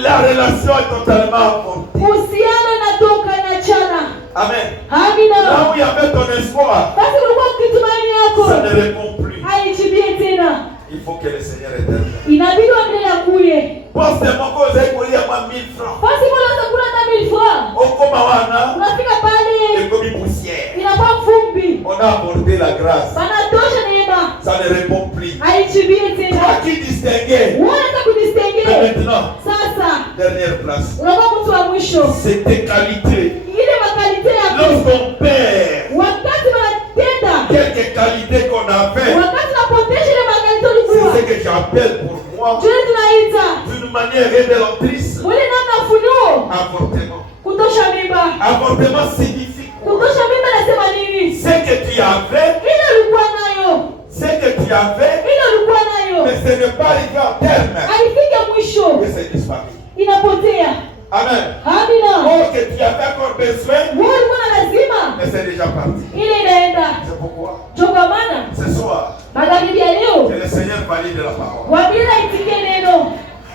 La relation est totalement avortée. Uhusiano inatoka inaachana. Amen. Amina. Là où il y avait ton espoir, Basi kulikuwa kitumaini yako. ça ne répond plus. Haijibie tena. Il faut que le Seigneur éternel. Inabidi wapende ya kuye. Pense de mon cause et courir à 1000 francs. Basi mbona unakula hata 1000 francs? Au Komawana, Unafika pale. et comme une poussière. Inakuwa mfumbi. On a apporté la grâce. Banatosha neema. Ça ne répond plus. Haijibie tena. Toi qui distinguais. Wewe unataka Mais kudistinguer. maintenant, Sasa dernière place. unakuwa mtu wa mwisho. C'est tes qualités. Ile makalite yako. Lorsqu'on perd Wakati wanatenda. quelques qualités qu'on avait, Wakati unapotesha ile makalite c'est ulikuwa. ce que j'appelle pour moi, Jule tunaita. d'une manière révélatrice, Mwile namna ufunuo. avortement. Kutosha mimba. Avortement signifie quoi? Kutosha mimba nasema nini? Ce que tu avais, Ile ulikuwa nayo. ce que tu avais, Ile ulikuwa nayo. mais ce n'est pas arrivé à terme. Haifiki mwisho. Mais c'est disparu. Inapotea. Amen. Amina. Oh, que tu avais encore besoin, Wewe ulikuwa na lazima. mais c'est déjà parti. Ile inaenda. C'est pourquoi, Joka maana. ce soir, Magharibi ya leo. que le Seigneur valide la parole. Wabila itike neno.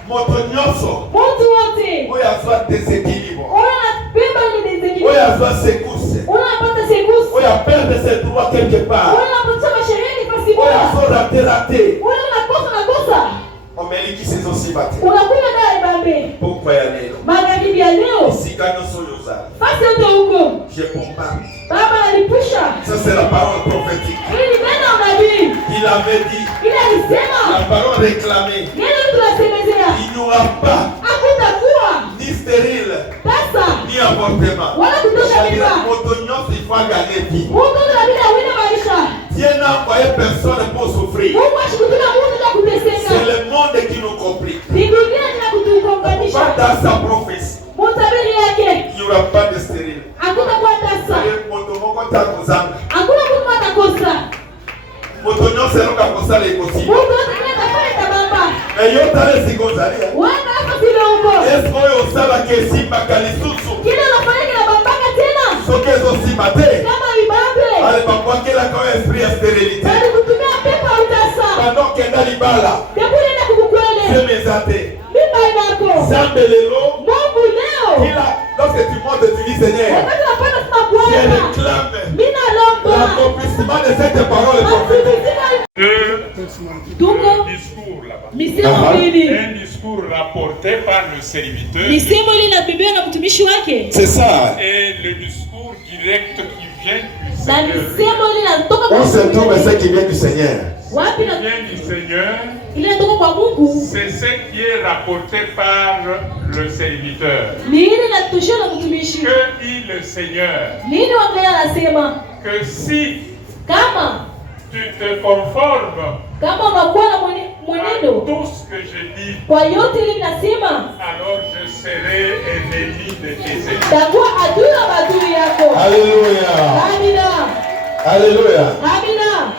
Moto nyonso, Mtu wote. oyo azwa déséquilibre, Ona beba ile dezekili. oyo azwa secousse, Ona napata sekusi. oyo aperdre ses droits quelque part, Ona napata masheria ni fasi oyo moja. azo raté. Ona unakosa. Omeliki ces aussi bâti. Unakunywa dawa ibambe. Pourquoi y aller? Magharibi ya leo. Sika nyonso oyo ozali. Fasi yote huko. Je bombarde. Baba alipusha. Ça c'est la parole prophétique. Hili ni neno la nabii. Il avait dit, Ile alisema. la parole réclamée, Neno tunasemezea. il n'y aura pas Hakutakuwa ni stérile, pesa ni avortement. wala kutosha mimba. Moto nyonso il faut gagner vie. Mungu anabidi awinde maisha. Dieu n'a envoyé personne pour souffrir. Mungu ashikutuna Mungu za kuteseka. C'est le monde qui nous complique. Ni dunia ina kutukonganisha. Pas dans sa prophétie. Mutabiri yake. Il n'y aura pas de stérile. Hakutakuwa tasa. Moto moko takozanga. Hakuna mtu atakosa. Moto nyonso eloka kosala ekosi. Mungu atafanya tabamba. Mais yo tala esikozali. Wanda hapa sile huko. Est-ce oyo osalaka esimbaka lisusu? Kile unafanya kinabambaka tena. Soki ezosimba te. Kama ibambe. Ale babwakelaka oyo esprit ya stérilité. Bali kutumia pepo au tasa. Bandokenda libala. Debu nenda kukukwele. Seme eza te. Mimba inako. Zambe lelo. Mungu leo. Lorsque tu montes, tu dis Seigneur, Wakati unapanda sema je Bwana. réclame Mina lomba. l'accomplissement de cette parole prophétique. Tuko Discours là-bas. misemo mbili. Un discours rapporté par le serviteur Misemo ile inabibiwa na mtumishi wake. C'est ça. et le discours direct qui vient du Na Seigneur. misemo ile inatoka kwa On se trouve Mungu. ce qui vient du Seigneur. Wapi na Qui vient du Seigneur, ile inatoka kwa Mungu. c'est ce qui est rapporté par le serviteur. Ni ile inatoshia na mtumishi. Que dit le Seigneur? Nini wangalia anasema? Que si Kama tu te conformes unakuwa na à mwenendo tout ce que je dis, kwa yote ile ninasema, alors je serai ennemi de tes ennemis. takuwa adui wa maadui yako. Alléluia. Amina. Alléluia. Amina.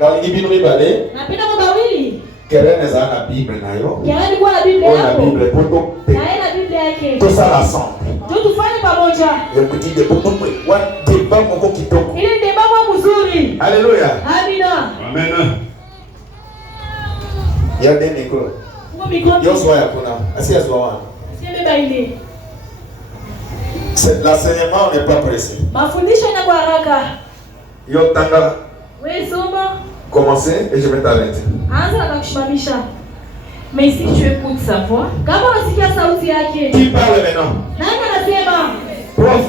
Dans l'Ibino Mibale, Napenda mambo mawili. Keren za na Bible nayo. Yaani kuwa na Biblia On a yako. Bible pour Na yeye na Biblia yake. tout ça ensemble. Ndio tufanye pamoja. Écoutez de pour nous wa débat moko kitoko. Ili ni mambo mzuri. Alléluia. Amina. Amen. Il y a des micros. Kwa mikono. Yo soya kuna. Asi aswa. Sema ile. L'enseignement n'est pas pressé. Mafundisho yanakuwa haraka. Yo tanga Wewe soma. commencer et je vais t'arrêter. Anza na kushimamisha. Mais si tu écoutes sa voix, Kama unasikia sauti yake. Qui parle maintenant? Nani anasema? Prof.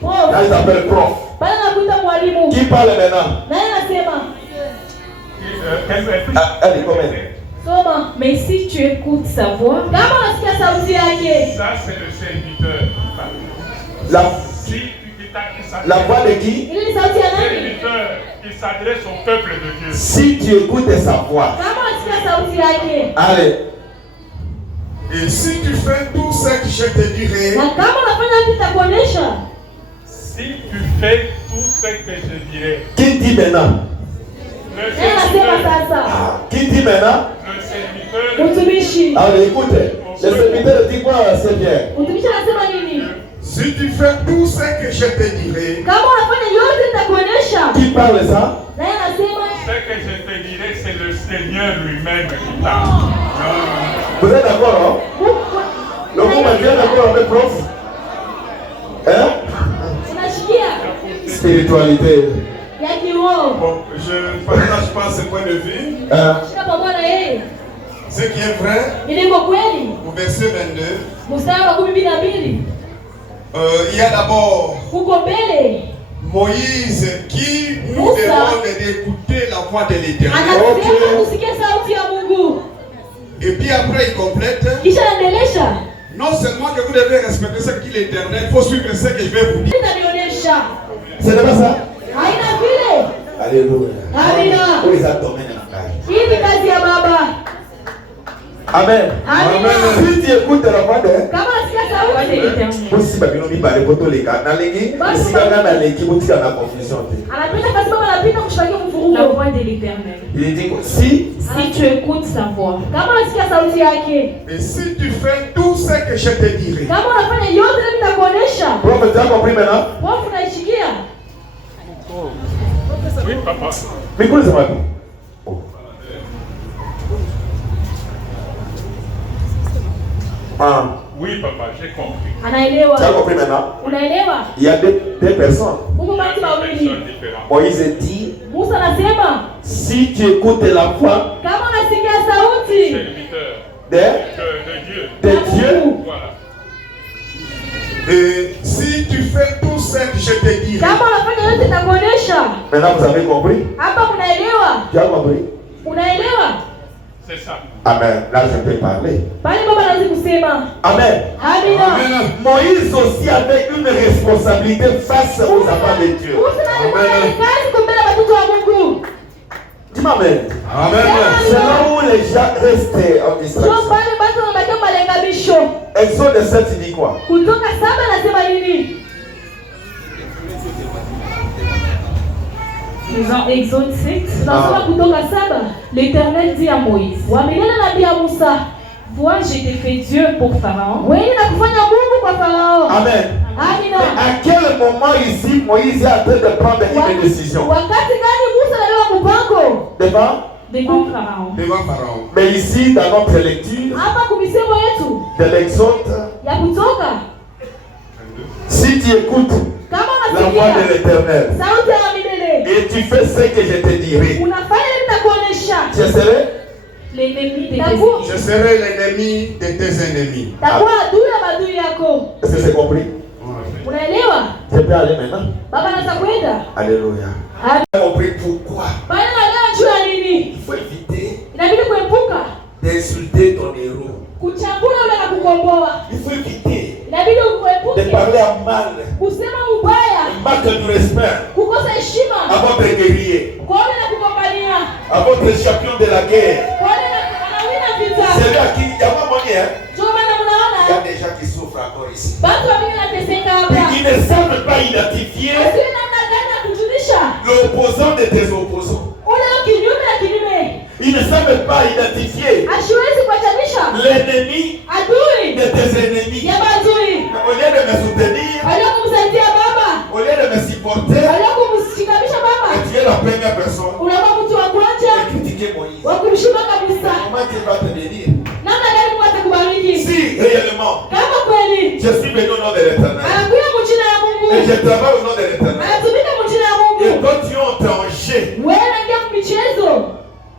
Prof. Là, il s'appelle prof. Bana nakuita mwalimu. Qui parle maintenant? Nani anasema? Allez, combien? Soma. mais si tu écoutes sa voix, Kama unasikia sauti yake. Ça, c'est le serviteur qui parle. La, Si tu la voix de qui? Ile ni sauti ya le nani? serviteur, il s'adresse au peuple de Dieu. Si tu écoutes sa voix. Kama unasikia sauti yake. Allez. Et si tu fais tout ce que je te dirai, Na kama unafanya hivi nitakuonesha. Si tu fais tout ce que je dirai, Qui dit maintenant? le Nani anasema serviteur, sasa? Qui dit maintenant? Le serviteur. Mtumishi. Allez, écoutez. Le serviteur dit quoi, Seigneur? Mtumishi anasema nini? Si tu fais tout ce que je te dirai, Kama unafanya yote nitakuonesha. Qui parle ça? Na yeye anasema Ce que je te dirai, c'est le Seigneur lui-même qui parle. Vous êtes d'accord, hein? Donc vous m'avez bien d'accord avec prof? Hein? unashikia Spiritualité. ya kiroho. bon, je ne partage pas ce point de vue. Shika pamoja na yeye. Ce qui est vrai, Ilivyo kweli. au verset 22, Mstari wa 12. il y a d'abord Huko mbele Moïse qui nous Moussa. demande d'écouter la voix de l'Éternel. anasema kusikia sauti ya Mungu. Et puis après, il complète. Kisha anaendelesha. Non seulement que vous devez respecter ce qu'il est éternel, il faut suivre ce que je vais vous dire. Nitaonyesha. Ce n'est pas ça? Haina vile. Alléluia. Amina. Pour les abdomens en caille. Hii ni kazi ya Baba. Amen. Amina. Si tu écoutes la voix de Kama nasikia sauti. Bosi babino mi bale poto leka na lengi isikanga na leki botika na confusion te. Anapita kasi Baba anapita kushikia mfurugo. La voix de l'Éternel. Il dit que si tu écoutes sa voix, Kama nasikia sauti yake. Et si tu fais tout ce que je te dirai, Kama unafanya yote nitakuonesha. prophète, tu as compris maintenant? Wafu naishikia. Oui, papa. Mais quoi ça va bien? Ah, Oui, papa, j'ai compris. tu as Anaelewa. compris maintenant? Unaelewa? Il y a deux personnes. Mungu basi Deux mawili. personnes différentes. Moïse dit, Musa anasema si tu écoutes la voix kama unasikia sauti Serviteur de de Dieu. Dieu, Voilà. et si tu fais tout ce que je te dirai, kama unafanya yote nitakuonesha. maintenant vous avez compris? Hapa unaelewa? Tu as compris? Unaelewa? C'est ça. Amen. Là, je peux parler. Pale Baba anaweza kusema. Amen. Amina. Moïse aussi avait une responsabilité face aux enfants de Dieu. Musa alikuwa na kazi kumbele watoto wa Mungu. Dis-moi Amen. Amen. C'est là où les gens restent en Sio distraction. pale basi wanabakia malengamisho. Exode 7 dit quoi? Kutoka 7 anasema nini? dans Exode 7, Tunasoma kutoka 7. l'Éternel dit à Moïse, Wamenena nabii ya Musa. vois, je t'ai fait Dieu pour Pharaon. Wewe na kufanya Mungu kwa Farao. Amen. Amina. À quel moment ici Moïse est en train de prendre une décision? Wakati gani Musa analewa mpango? Devant? Devant Pharaon. devant Pharaon. Mais ici, dans notre lecture Hapa kumisemo yetu de l'Exode, ya kutoka. si tu écoutes Kama la voix de unasikia l'Éternel sauti ya milele. et tu fais ce que je te dirai, Unafanya nini nitakuonesha? je serai L'ennemi de tes Takuwa ennemis. Je serai l'ennemi de tes ennemis. adui ya maadui yako. Est-ce que c'est compris? Unaelewa? Je peux aller maintenant? Baba anaweza kwenda. Alléluia. Amen. Tu as compris pourquoi? Baba anaelewa juu ya nini? Il faut éviter Inabidi kuepuka d'insulter ton héros. kuchambula ule na kukomboa. Il faut éviter Inabidi de kuepuke parler à mal, kusema ubaya, manque de respect kukosa heshima, à votre guerrier, kwa wale na kugombania, à votre champion de la guerre. kwa wale na wanawina vita. C'est là qu'il y a un moment, hein? Ndio maana Il y a mnaona des gens qui souffrent encore ici. watu wa Biblia wanateseka hapa. Ils ne savent pas identifier Sio namna gani ya kujulisha l'opposant de tes opposants. ule kinyume na kinyume. Ils ne savent pas identifier Asiwezi kuachanisha l'ennemi adui de tes ennemis. ya maadui. Au lieu de me soutenir, Waliokumsaidia baba, au lieu de me supporter, waliokumshikamisha baba, tu es la première personne unakuwa mtu wa kwanza à critiquer Moïse. wa kumshima kabisa. Comment Dieu va te bénir? Namna gani Mungu atakubariki? Si réellement Kama kweli je suis venu au nom de l'Éternel anakuja mjina ya Mungu, et je travaille au nom de l'Éternel, anatumika mjina ya et Mungu, toi tu es tranché wewe unaingia michezo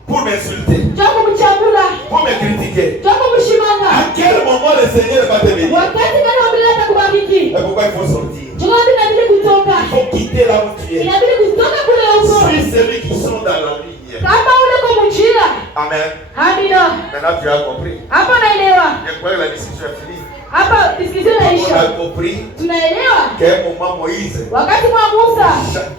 pour m'insulter, cha kumchambula, pour me critiquer, cha kumshimanga. à quel moment le Seigneur va te bénir? Wakati gani wa Biblia atakubariki? Et pourquoi il faut sortir? Ndio inabidi kutoka, Il faut quitter là où tu es. inabidi kutoka kule huko, Suis celui qui sont dans la ligne. kama ule kwa mjina. Amen. Amina. Maintenant tu as compris. Hapa naelewa, Je crois que la discussion est finie. hapa discussion On inaisha. a compris Tunaelewa qu'à un moment Moïse, wakati mwa Musa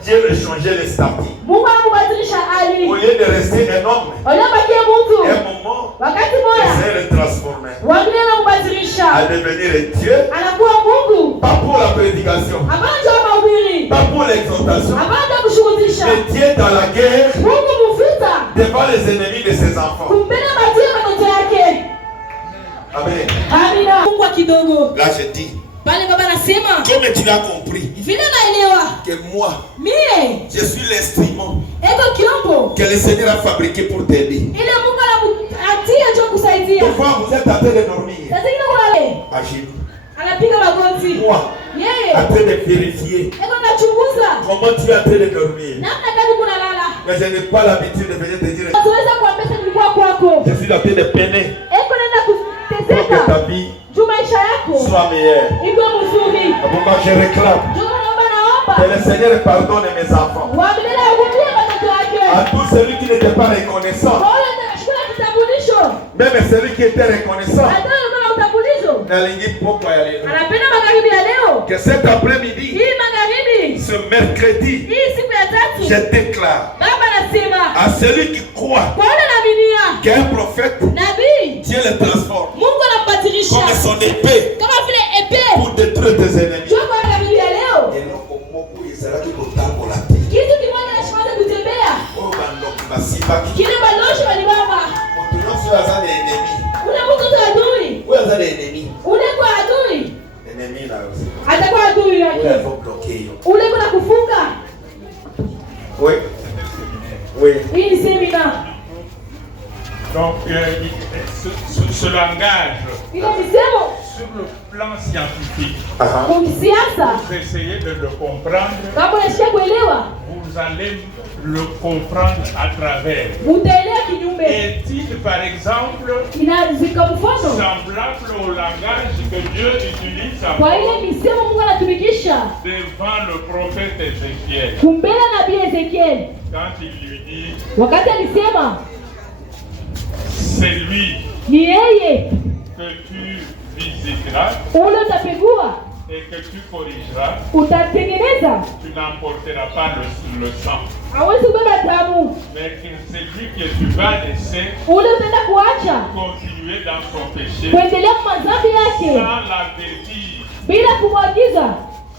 Dieu a changé les statuts. Mungu anakubadilisha hali, Au lieu de rester un homme, waliobakia mtu un moment, wakati il moja s'est transformé wengine anakubadilisha, à devenir Dieu, anakuwa Mungu. pas pour la prédication, Hapana ndio mahubiri, pas pour l'exhortation, hapana ndio kushuhudia. mais Dieu dans la guerre, Mungu mvita devant les ennemis de ses ses enfants. Kumbele majira watoto yake. Amen. Amina. Mungu kidogo. Là je dis. Pale baba nasema. Comme tu l'as compris. Vile naelewa. Que moi. Mie. Je suis l'instrument. Eko kiombo. Que le Seigneur a fabriqué pour t'aider. Ile Mungu anakuatia cho kusaidia. Pourquoi vous êtes en train de dormir? Sasa ile kulale. À genoux. Anapiga magoti. Moi. Yeye. En train de vérifier. Eko nachunguza. Comment tu es en train de dormir? Namna gani kunalala? Mais je n'ai pas l'habitude de venir te dire. Unaweza kuambia nilikuwa kwako. Je suis en train de peiner. Eko naenda Pour que ta kuteseka. vie Juu maisha yako soit meilleure. iko mzuri. Pourquoi je réclame Juu naomba. que le Seigneur pardonne mes enfants. Waambie ahurumie watoto wake. À tout celui qui n'était pas reconnaissant. Wale wanashukuru kitambulisho. Même celui qui était reconnaissant. Hata yule utambulisho. Nalingi pokwa ya leo. Anapenda magharibi ya leo. Que cet après-midi, Hii magharibi. ce mercredi, Hii siku ya tatu. je déclare Baba nasema. à celui qui croit Kwa wale naaminia. qu'un prophète, Nabii. Dieu le transforme Mungu anambadilisha. comme son épée Kama vile epee. pour détruire tes ennemis. Jua kwa magharibi ya leo. Kitu kimoja nashimaza kutembea. Kile balosho walibaba. Ule mtu tu adui. Ule kwa adui. Atakuwa adui yake. Ule kuna kufunga. Oui. Oui. Hii ni semina. Donc, ce langage, Ile misemo sur le plan scientifique, kumsiasa. vous essayez de le comprendre, Kama unashia kuelewa, vous allez le comprendre à travers. utaelewa kinyume. Est-il, par exemple, Inazika mfano. semblable au langage que Dieu utilise Kwa ile misemo Mungu anatumikisha devant le prophète Ézéchiel, kumbele nabii Ezekiel. quand il lui dit, Wakati alisema c'est lui ni yeye que tu visiteras ule utapegua, et que tu corrigeras, utatengeneza. tu n'emporteras pas le sang, Hawezi kubeba damu, mais que c'est lui que tu vas laisser ule utaenda kuacha continuer dans son péché kuendelea kwa madhambi yake sans l'avertir. bila kumwagiza.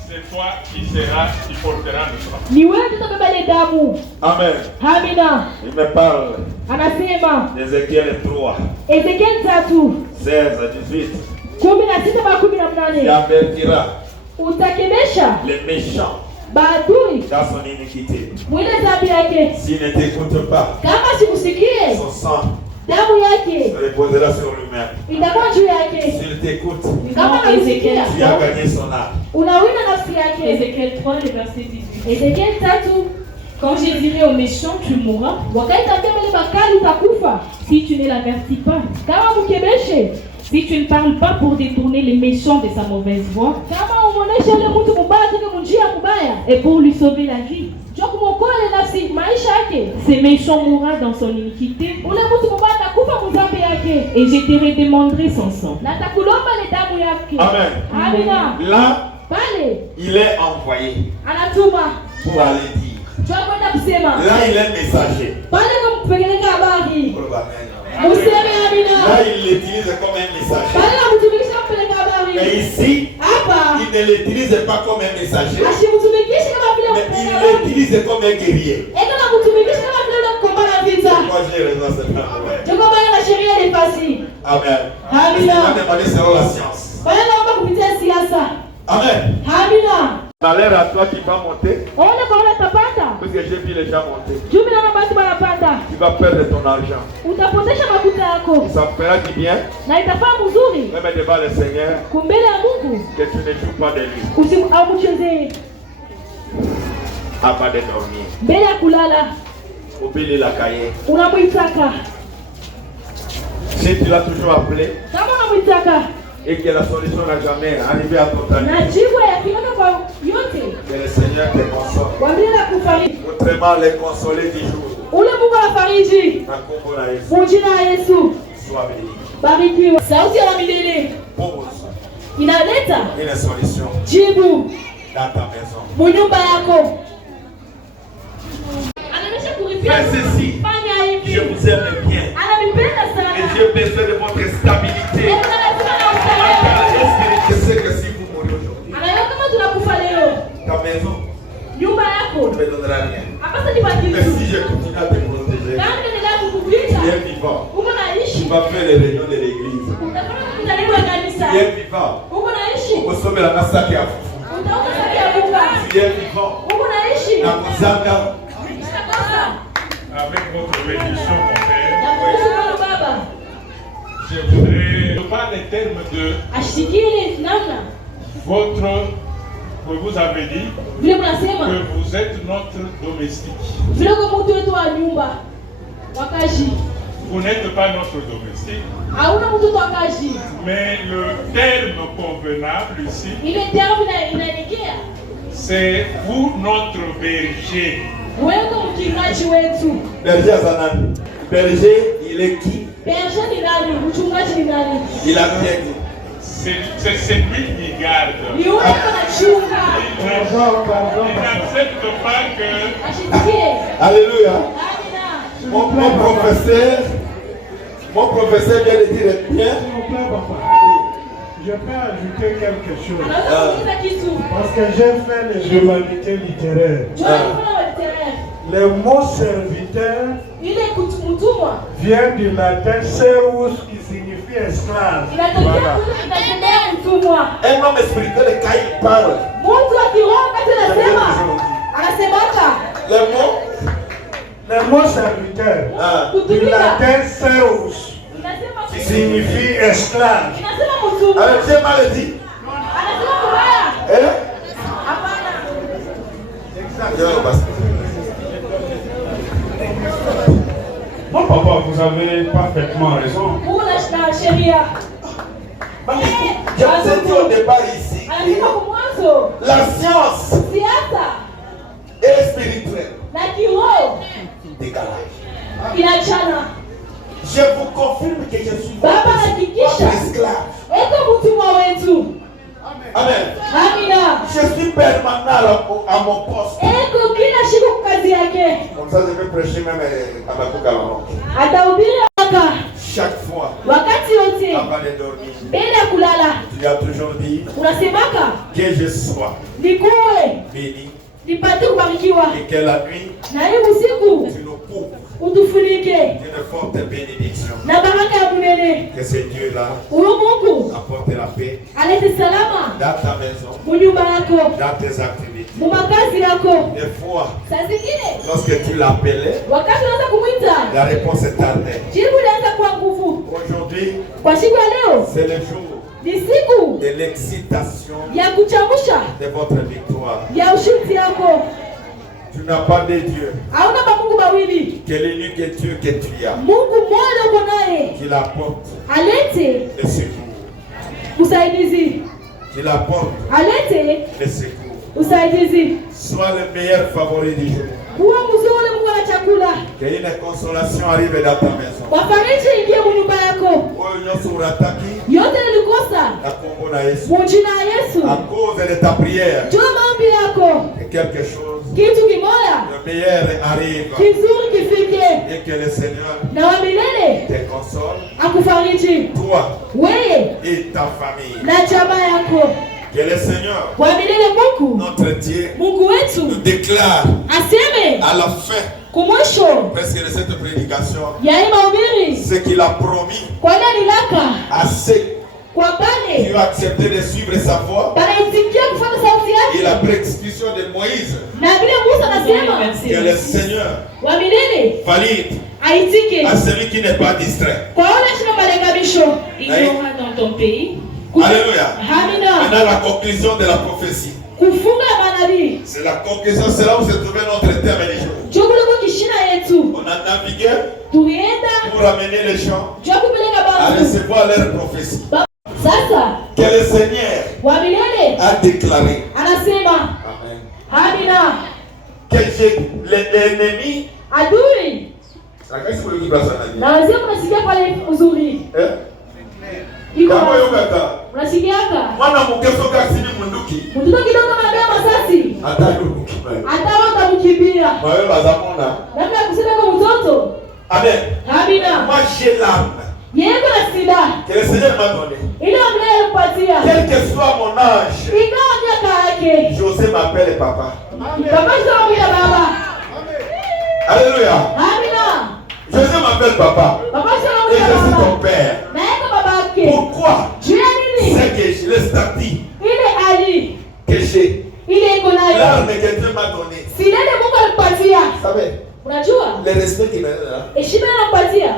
C'est toi qui porteras le sang. Ni wewe utabeba ile damu. Amen. Amina. Il me parle Anasema d'Ézéchiel 3, Ezekiel 3 16 à 18. 16 mpaka Il 18. avertira Utakemesha les méchants maadui dans son iniquité. mwile dhambi yake. S'il ne t'écoute pas, Kama sikusikie, son sang damu yake se reposera sur lui-même. itakuwa juu yake. S'il t'écoute, Kama nakusikia, tu as gagné son âme. unawina nafsi yake. Ézéchiel 3, le verset 18. Ezekiel 3, Quand je dirai aux méchants, tu mourras, wakati ambele bakali utakufa si tu ne l'avertis pas, kama mkemeshe, si tu ne parles pas pour détourner les méchants de sa mauvaise voie kama umuoneshe yule mtu mubaya toke munjia mubaya, et pour lui sauver la vie, jua kumwokoa ile nafsi maisha yake. ce méchant mourra dans son iniquité Ule mtu mubaya atakufa mudhambi yake et je te redemanderai son sang. na atakulomba ile damu yake. Amen. Amina. Là, Pale il est envoyé anatuma pour aller dire. jua kwenda kusema. Là, il est messager. Pale kumpeleka habari. Là, Museme amina. il l'utilise comme un messager. Pale kumtumikisha kupeleka habari. Mais ici, Hapa il ne l'utilise pas comme un messager, ashimtumikishe kama vile mais kupeleka il habari. l'utilise comme un guerrier. Eka na kutumikisha kama vile ule kukombana vita. Moi, j'ai raison, c'est pas vrai. Joko bana na sheria ni fasi. Amen. Amina. On va demander selon la science. Bana naomba kupitia siasa. Amen. Amina. Malheur à toi qui va monter, Ona kwa ule tapata. parce que j'ai vu les gens monter. Jumi na basi banapanda. Tu vas perdre ton argent. Utapotesha makuta yako. Ça me fera du bien, Na itafaa mzuri. même devant le Seigneur, Kumbele ya Mungu. que tu ne joues pas de lui. Usimuchezee. Avant de dormir. Mbele ya kulala. Oublie la cahier. Unamwitaka. Si tu l'as toujours appelé Kama unamwitaka. et que la solution n'a jamais arrivé à ton Na ami, jibu ya kilaka kwa yote. que le Seigneur te console. Wambie la kufariji. Autrement, les consoler du jour. Ule Mungu anafariji. Na kombo la Yesu. Kwa jina la Yesu. Sois béni. Barikiwa. Sauti ya milele Pose inaleta une solution jibu dans ta maison. munyumba yako. Ananisha kuripia. Fais ceci. Fanya hivi. Je vous aime bien. Ananipenda sana. Et j'ai besoin de votre stabilité. Est-ce que je sais que si vous mourrez aujourd'hui, Anayo kama tunakufa leo. ta maison Nyumba ne yako. me donnera rien. Hapasa ni Mais kitu. si je continue à te protéger, Kama endelea kukuficha. tu es vivant. vivant. Uko naishi. Tu vas faire les réunions de l'église. Utalipa kanisa. Tu es vivant. Uko naishi. Ukosome la masaki ya fufu. Utaona saki ya bunga. Tu es vivant. Uko naishi. Na kuzanga. Avec votre bénédiction, mon père, Na kushukuru baba. je voudrais, par les termes de Ashikilie namna. vous vous avez dit Vile mnasema. que vous êtes notre domestique. Vile kwa mtu wetu wa nyumba. Wakaji. Vous n'êtes pas notre domestique, Hauna mtoto wa kazi. mais le terme convenable ici, Ile terme inaelekea. c'est vous notre berger. Wewe mchungaji wetu. Berger Zanani. Berger, il est qui? Berger ni nani? Mchungaji ni nani? Il a bien dit. C'est celui qui garde. Ni yule anachunga. Il n'accepte pas que Ashikilie. Alléluia. Amina. Mon professeur vient de dire bien. S'il vous plaît, papa. Je peux ajouter quelque chose. Anaweza kuuliza kitu. Parce que j'ai fait les humanités littéraires. Jua kuna waliterea. Le mot serviteur Ile mtumwa. vient du latin servus qui signifie esclave. Inatokea kule inasemea mtumwa. Un homme spirituel, quand il parle, Mtu wa kiroho kati anasema. Anasemaka. Le mot serviteur du Kutumika. latin servus Inasema qui signifie esclave. Inasema mtumwa. avec Dieu mal dit. Anasema kubaya. Hein? Hapana. Yo, basta. Non, papa, vous avez parfaitement raison. Una sheria. Je vous ai dit au départ ici, Anasema kwa mwanzo. la science Siasa est spirituelle. na kiroho Décalage. inachana. Je vous confirme que je suis Baba votre hakikisha. esclave. Eko mtumwa wetu. Amen. Amina. Je suis permanent à mon poste. Eko kila siku kwa kazi yake. Comme ça, je peux prêcher même à ma coupe. Atahubiri waka Chaque fois, wakati wote avant de dormir, mbele ya kulala. tu as toujours dit Unasemaka que je sois nikuwe béni nipate kubarikiwa et que la nuit, na hii usiku tu nous couvres utufunike d'une forte bénédiction. na baraka ya munene. Que ce Dieu-là Huyo Mungu apporte la paix alete salama dans ta maison, munyumba yako, dans tes activités. mumakazi yako. Des fois, Saa zingine lorsque tu l'appelais, wakati unaanza kumwita la réponse est tardée. jibu lianza kuwa nguvu. Aujourd'hui, Kwa siku ya leo c'est le jour ni siku de l'excitation ya kuchamusha de votre victoire. ya ushindi yako. Tu n'as pas de Dieu, Hauna mamungu mawili, que l'unique Dieu que tu as, Mungu mmoja uko naye, qu'il apporte alete le secours, usaidizi, qu'il apporte alete le secours. usaidizi. Sois le meilleur favori du jour. Kuwa mzuri, Mungu ana chakula. Que une consolation arrive dans ta maison. Wafariji ingie munyumba yako. Oyo nyonso urataki, Yote nilikosa na kombo na Yesu. mujina ya Yesu. À cause de ta prière, Jua maombi yako, que quelque chose kitu kimoya de meilleur arrive kizuri kifike, et que le Seigneur na wa milele te console, akufariji toi wewe et ta famille. na jamaa yako. Que le Seigneur, Wa milele Mungu, notre Dieu, Mungu nous wetu déclare aseme à la fin kumwisho presque de cette prédication ya hii mahubiri ce qu'il a promis kwa ile alilaka à ceux kwa qui pale ont accepté de suivre sa voix banaitikia kufuata sauti et la yake, prescription de Moïse. na vile Musa anasema Que le Seigneur wa milele valide aitike à celui qui n'est pas distrait. kwa wale shina marekebisho. Il y aura dans ton pays Alléluia. Amina. Maintenant la conclusion de la prophétie. Kufunga manabii C'est la conclusion, c'est là où se trouvait notre thème du jour. jokule kwa kishina yetu On a navigué tulienda pour amener les gens jua kupeleka à bantu. recevoir leur prophétie. Sasa Que le Seigneur wa milele a déclaré. anasema Amen. amina, Que l'ennemi. adui na wazee mnasikia pale uzuri iko unasikiaka Mwana mukeso kasini munduki. mtoto kidogo anabeba masasi Ataluki. hata utamkimbia Mawe bazamona. namna ya kusema kwa mtoto. Amen. Amina. Moi j'ai l'arme Yeye kuna sida que le Seigneur m'a donné. ile ambaye alipatia, Quel que soit mon âge, ingawa miaka yake José m'appelle papa. baba sio baba. Alléluia. Amina. José m'appelle papa. Baba Heshima anampatia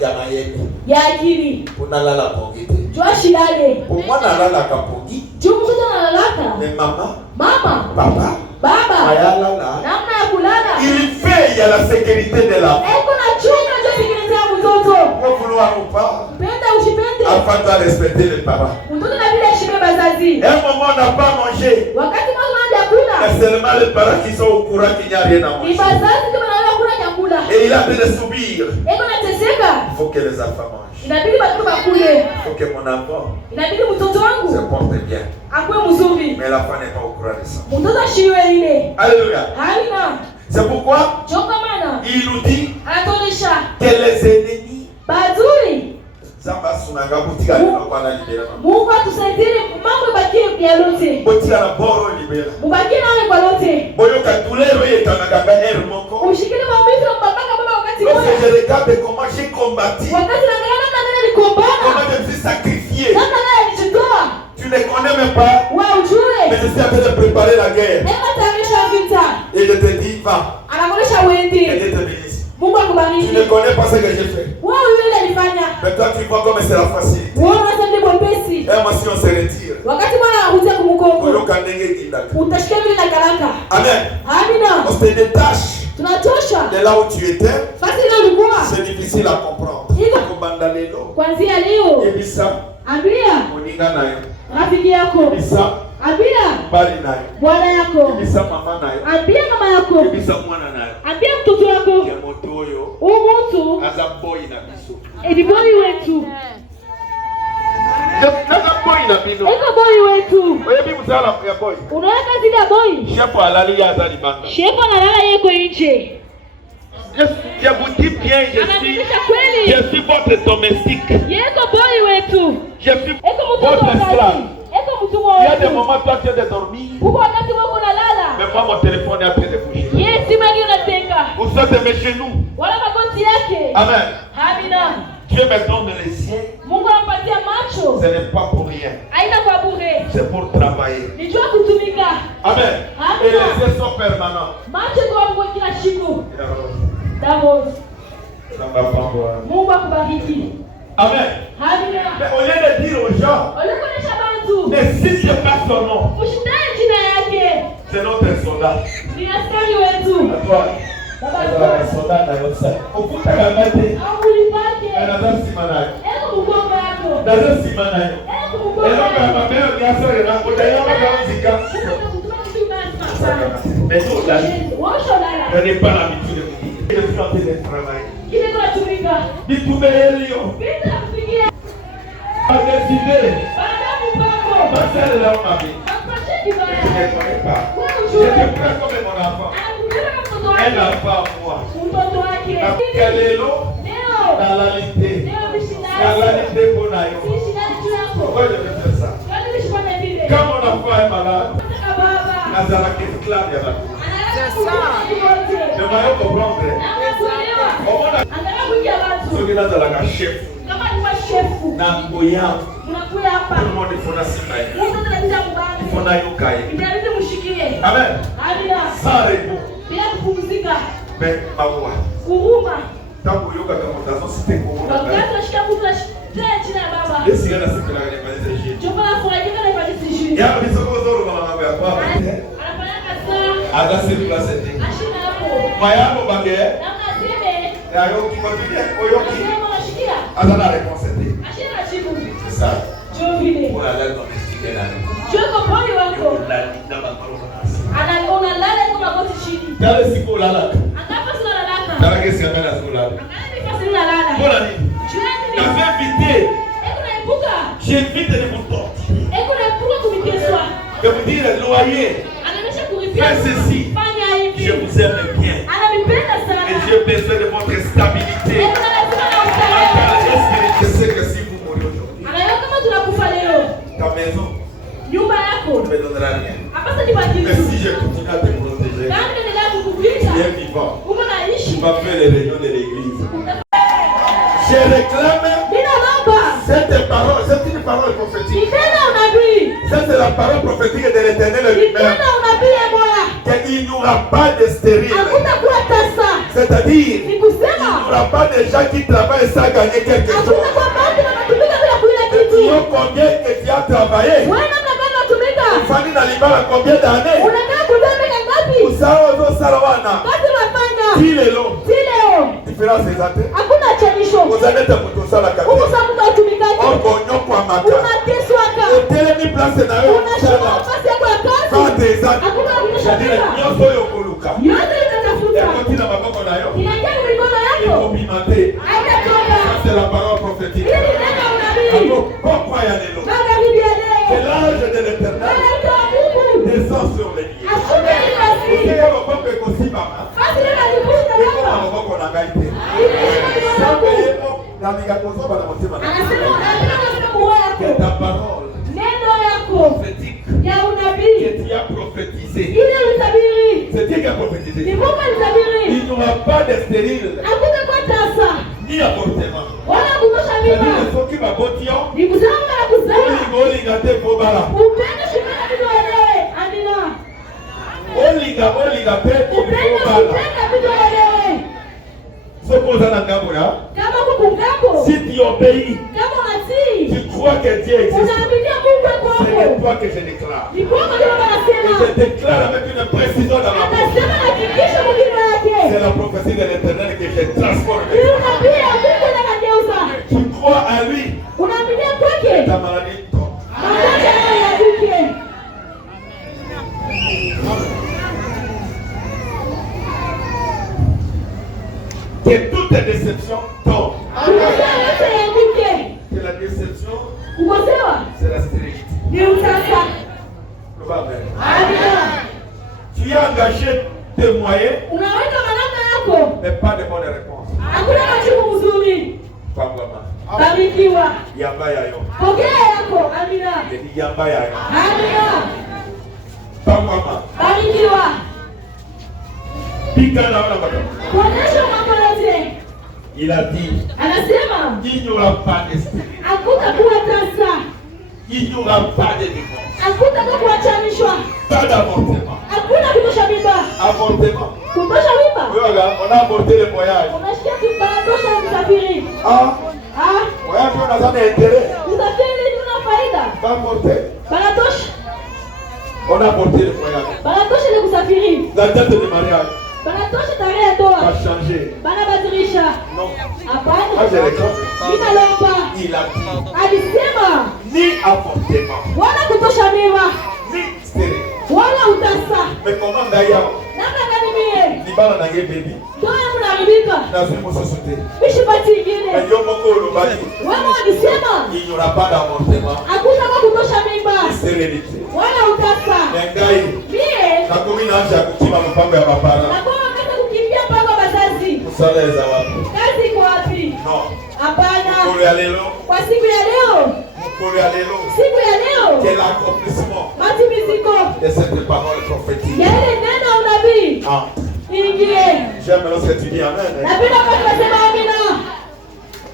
ya mayemi. Ya akili. Unalala pongite. Jua shidale. Umwana lala kapongi. Juu mtoto analalaka. Mais maman. Mama. Papa. Baba. Ayala. Namna ya kulala. Il fait ya la sécurité de la. Eko na chunga ndio sécurité ya mtoto. Kwa vouloir ou pas. Penda usipende. Afin de respecter les parents. Mtoto na bila heshima bazazi. Un moment n'a pas mangé. Wakati mwanzo anaanza kula. C'est seulement les parents qui sont au courant qu'il n'y a rien à manger. Ni bazazi ndio wanaanza kula chakula. Et il a de subir. Eko na teseka. Il faut que les enfants mangent. Inabidi watu bakule. Il faut que mon enfant Inabidi mtoto wangu se porte bien. Akwe mzuri. Mais l'enfant n'est pas au courant de ça. Mtoto ashiwe ile. Alléluia. Amina. C'est pourquoi il nous dit que les ennemis bazuri Zamba sunanga butika lino kwa na libera. Mungu atusaidie mambo bakie ya lote. Butika na boro libera. Mubaki nawe kwa lote. Boyo katulero yetanaganga moko. Ushikile maumivu na mbabaka baba wakati moja. Lorsque je regarde comment j'ai combattu. Wakati naangalia namna gani nilikombana. Comment je me suis sacrifié. Namna gani nilijitoa. Tu ne connais même pas. Wewe ujue. Mais je suis en train de préparer la guerre. Ema tayarisha vita. Et je te dis va. Anakuonesha uende. Et Dieu te bénisse. Mungu akubariki. Tu ne connais pas ce que j'ai fait. Wewe yule alifanya. Mais toi tu vois comme c'est la facilité. Wewe unasema ni mwepesi. Et moi si on se retire. Wakati Bwana anakuja kumkongo. Boyo kanenge kindaka. Utashikia vile na kalaka. Amen. Amina. On se détache. Tunatosha. De là où tu étais. Fasi leo ulikuwa. C'est difficile à comprendre. Kubanda lelo. Kwanzia leo. Ebisa. Ambia. Uninga nayo. Rafiki yako. Ebisa. Ambia. Bali nayo. Bwana yako. Ebisa mama nayo. Ambia mama yako. Ebisa mwana nayo. Ambia mtoto wako. Ya motoyo. Umutu. Aza boy na biso. Edi boy wetu. Aza boy na bino. Eko boy wetu. Oye bi mzala ya boy. Unaona kazi ya boy? Shepo alali ya azali banga. Shepo analala yeko nje. Je vous dis bien, je suis votre domestique. Yeko boy wetu. Je suis votre esclave. Eko mtumwa wetu. Il y a des moments toi tu es de dormir. Kuko wakati wako unalala. Mais moi mon téléphone est en train de bouger. Yes, simu yangu inatenga. Vous êtes mes genoux. Wala magoti yake. Amen. Amina. Dieu me donne les yeux. Mungu anapatia macho. Ce n'est pas pour rien. Haina kwa bure. C'est pour travailler. Nijua kutumika. Amen. Amina. Et les yeux sont permanents. Macho kwa Mungu kila siku. Davos. Mungu akubariki. Amen. Amina. Mais au lieu de dire aux gens, ne cite pas son nom. Ushitaje jina yake. C'est notre soldat. Ni askari wetu. À toi. Baba soldat na yosa. Okuta kamate. Akulipake. Another simana. Eko mgongo yako. Another simana. Eko mgongo. Eko kama mbele ni asore na kutayo kama zika. Mais nous là. On n'est pas l'habitude de vous dire. Je suis en train de travailler. Kile kwa tumika. Bitumelio. Pita kufikia. A décidé. Bana mpako. Marcel là on a vu. Approche Je kibaya. ne connais pas. Je te prends comme mon enfant. Anakupeleka mtoto wake. Un enfant moi. Mtoto wake. Kalelo. Leo. Dalalité. Leo bishindani. Dalalité bonayo. Bishindani juu yako. Pourquoi je vais faire ça? Kwani bishindani vile. Quand mon enfant est malade, Nataka baba. Nazara esclave ya la. C'est ça. Je vais comprendre. Anakuelewa. Anataka kuingia watu. Soki nazala ka chef. Kama ni wa shefu. Na ngoya. Unakuja hapa. Tout le monde il faut na simai. Mtu anataka mbali. Il faut na yokai. Inabidi mshikie. Amen. Amina. Sans repos. Bila kupumzika. Mais mawa. Kuruma. Tangu yoka kama utazo site kuona. Wakati unashika mtu na chini ya baba. Esi yana siku na nimalize jini. Jomba la furaha kana ibadisi jini. Ya bisoko zoro mama mambo ya kwa. Anafanya kazi. Ada siku la sete. Ashina hapo. Mayamo bange. Namna zile. Ya yo kimatumia oyoki. Anasema unashikia. Ada na réponse. Ashina jibu. C'est ça. Jomba vile. Pour la langue domestique là. Joko poni wako. La linda mambo. Unalala kwa magoti chini. Dale siku lala. Angapo sio lalaka. Dale kesi amena siku lala. Angalia nifasi lalala. Pour la nuit. Jueni. T'as fait inviter. Eko na epuka. J'invite de vous porter. Eko na epuka kumikeswa. De vous dire loyer. Ananisha kuripia. Fais ceci. Fanya hivi. Je vous aime bien. Ananipenda sana. Et j'ai besoin de votre stabilité. Eko na lazima na usalama. Je sais que si vous mourrez aujourd'hui, Anayo kama tunakufa leo. ta maison Nyumba yako. ne me donnera rien. Hapa sasa nibaki. Mais si je continue à te protéger, Kama ninaendelea kukulinda. bien vivant, Uko naishi. tu vas faire les réunions de l'église. Je réclame Nina baba. cette parole, c'est une parole prophétique. Nipenda unabii. Ça c'est la parole prophétique de l'Éternel lui-même. Nipenda unabii ya Bwana. Qu'il n'y aura pas de stérile. Hakutakuwa tasa. C'est-à-dire, il n'y aura pas de gens qui travaillent sans gagner quelque chose. Tu as combien que tu as travaillé? Fanny Nalibala combien d'années? Différence exacte. Vous allez te montrer ça la carte. On connaît quoi ma carte. Et telle place dans eux. Pas des ans. C'est-à-dire, nous sommes au Koluka. Et quand il a ma boque en ailleurs, il faut pimenter. C'est la parole prophétique. Alors, pourquoi il y a des lots? C'est l'âge de l'éternel. Descend sur les lieux. Vous savez, le peuple est aussi bas. Et comment on a gagné? C'est ta parole prophétique que tu as prophétisé. C'est qui a prophétisé? Il n'y aura pas de stérile ni avortement. C'est-à-dire qu'il faut qu'il va botter. Si tu obéis, tu crois que Dieu existe. C'est toi que je déclare. Et je déclare avec une précision dans ma bouche. C'est la prophétie de l'Éternel que je transforme. Tu crois à lui. Ta maladie tombe. Que toute déception tombe. Que la déception, c'est la stérilité. Tu as engagé tes moyens, mais pas de bonnes réponses. Barikiwa. Yamba yayo. Pokea yako. Amina. Yamba yayo. Amina. Pamama. Barikiwa. Pika na wala bado. Kuonesha mambo yote. Il a dit. Anasema. Il n'y aura pas de stérilité. Hakutakuwa tasa. Il n'y aura pas de divorce. Hakutakuwa kuachanishwa. Pas d'avortement. Hakuna kutosha mimba. Avortement. Kutosha mimba. Oui, regarde, on a avorté le voyage. Unasikia tunatosha msafiri. Voyage on a un intérêt. Msafiri tuna faida. Pas avorté. Banatosha. On a avorté le voyage. Banatosha ile kusafiri. La date de mariage. Banatosha tarehe ya ndoa. Va changer. Banabadilisha. Non. Hapana. Je réclame. Ninalomba. Il a dit. Alisema. Ni avortement. Wala kutosha mimba. Ni stérile. Wala utasa. Mais comment d'ailleurs? Namna gani mie? Ni bana na nge baby. Ndoa yangu inaharibika. Na simu société. Bishi pati ingine. Ndio moko ulobaki. Wewe alisema. Il n'y aura pas d'avortement. Hakuna kwa kutosha mimba. Ni stérilité. Wala utasa. Ngai. Mie. Na kumi na acha kutima mpango ya mapara. Na kwa wakati kukimbia mpango bazazi. Kusala za wapi? Kazi iko wapi? No. Hapana. Mkolo ya lelo. Kwa siku ya leo. Mkolo ya lelo. Siku ya leo. Quel accomplissement Matimiziko. de cette parole prophétique. Yale neno unabii. Ingie. J'aime lorsque tu dis amen. Napenda kwa kusema amina.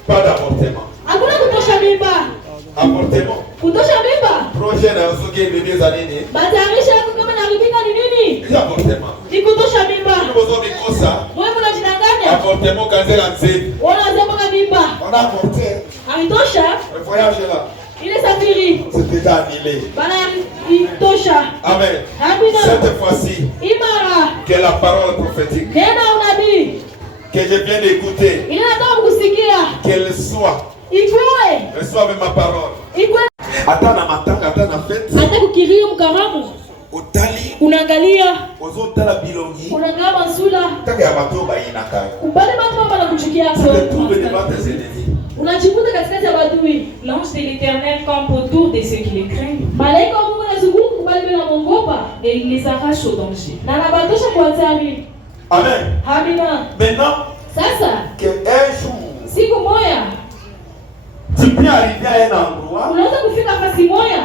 Pas d'avortement. Hakuna kutosha mimba. Avortement. Kutosha mimba. Projet na usoge bébé za nini? Matayarisho yako kama naribika ni nini? Ni avortement. Ni kutosha mimba. Nous avons kosa. Wewe unajidanganya. Avortement kanzela nzee. Unasema kama mimba. On a avorté. Haitosha. Le voyage là. Ile safiri. C'est déjà annulé. Bana itosha. Amen. Amina. Cette fois-ci. Imara. Que la parole prophétique. Neno unabii. Que je viens d'écouter. Inataka kusikia. Qu'elle soit. Ikue. Reçoive ma parole. Ikue. Hata na matanga, hata na fête. Hata kukiria mkaramu. Utali. Unaangalia. Ozotala bilongi. Unaangalia masula. Taka ya watu baina kai. Ubale mambo ambayo nakuchukia hapo. C'est trouve devant tes ennemis. Unajikuta katikati ya badui. L'ange de l'Éternel campe autour de ceux qui les craignent. Malaika wa Mungu anazunguka kubali bila muogopa. Et il les arrache au danger. Na anabatosha kwa hatari. Amen. Amina. Maintenant, Sasa que un jour, siku moja tu peux arriver à un endroit unaweza kufika nafasi moja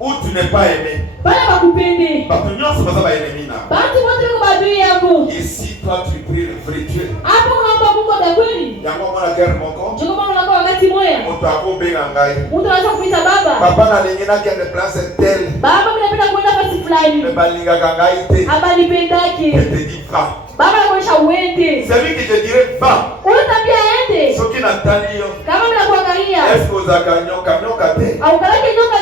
où tu n'es pas aimé. bale bakupende. Parce que nous sommes pas aimés. Bantu wote wako badui yako. Ici, toi, tu pries le vrai Dieu. Hapo unaomba Mungu wa kweli. Yango mwana guerre moko. Njoo kama unaomba wakati moja. Moto akobenga ngai. Mtu anaweza kuita baba. Papa na lingina qui a de place tel. Baba mimi napenda kwenda nafasi fulani. Abalipendaki. Je te dis va. Baba anakuonyesha uende. C'est lui qui te dirait va. Unatambia aende. Soki natali yo. Kama mnakuangalia. Est-ce que vous avez nyoka te? Au kalaki nyoka.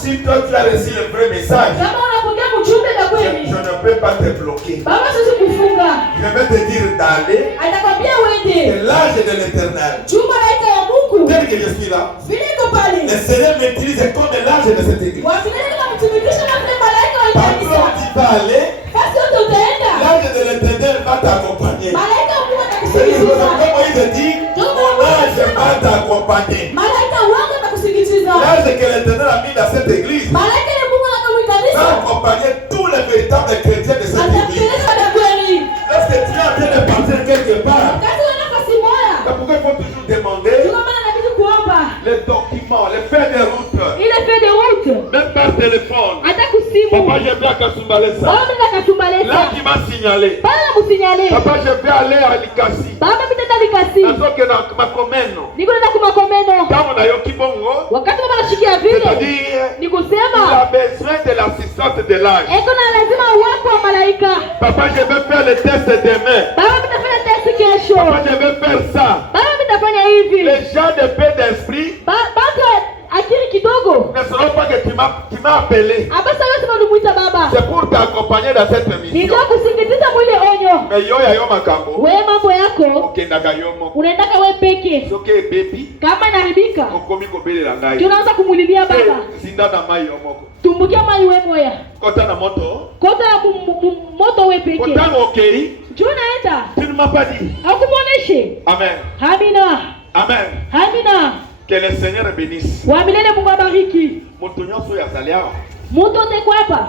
Si toi tu as reçu le vrai message. Kama unapokea mjumbe na kweli. Je ne peux pas te bloquer. Baba sisi kufunga. Je vais te dire d'aller. Atakwambia uende. C'est l'âge de l'Éternel. Chuma laika ya Mungu. Tel que je suis là. Vile iko pale. Le Seigneur m'utilise comme l'âge de cette église. Wafinani kama mtumikisha na vile malaika wa Partout kanisa. où tu vas aller. Kasi yote utaenda. L'âge de l'Éternel va t'accompagner. Malaika wa Mungu C'est atakusindikiza. comme Moïse dit, mon âge va t'accompagner. Malaika wangu atakusindikiza. L'âge que l'Éternel a mis dans cette église Malaika ya Mungu anakamwikanisa. va accompagner tous les véritables chrétiens de cette église. Atakueleza na kweli. Lorsque tu es en train de partir quelque part, Kasi wana nafasi moja. c'est pourquoi il faut toujours demander Ndio maana inabidi kuomba. les documents, les faits de route. Ile fait de route. Même par téléphone. Hata kusimu. Papa, je vais à Kasumbalesa. Baba mimi nakasumbalesa. Là, tu m'as signalé. Baba musinyale. Papa, je vais aller à Likasi. Baba mimi nenda Likasi. Nazoke na makomeno. Niko nenda kumakomeno. Kama na yoki bongo. Wakati baba anashikia vile. C'est-à-dire, Ni il kusema a besoin de l'assistance de l'âge. eko na lazima uwepo wa malaika. Papa, je vais faire le test demain. Baba mimi nafanya test kesho. Papa, je vais faire ça. Baba mimi nafanya hivi. Les gens de paix d'esprit Baba akili kidogo. ne sauront pas que tu m'as appelé. Abasa yote unamuita baba. C'est pour t'accompagner dans cette mission. Ndio kusindikiza mwile onyo. Mais yo ya yo makambo. Wewe mambo yako Okendaka yo moko. unaendaka wewe peke. Soke baby. Kama inaharibika Okomi kobelela ngai. tunaanza kumulilia baba. Sinda na mai yo moko. Tumbukia mai wewe moya. Kota na moto. Kota ya moto wewe peke. Kota okei. Njoo naenda. Tu ne m'as pas dit. Hakumuoneshe. Amen. Amina. Amen. Amina. Que le Seigneur bénisse. Wa milele Mungu abariki. Moto nyonso ya zalia. Mtu teko hapa.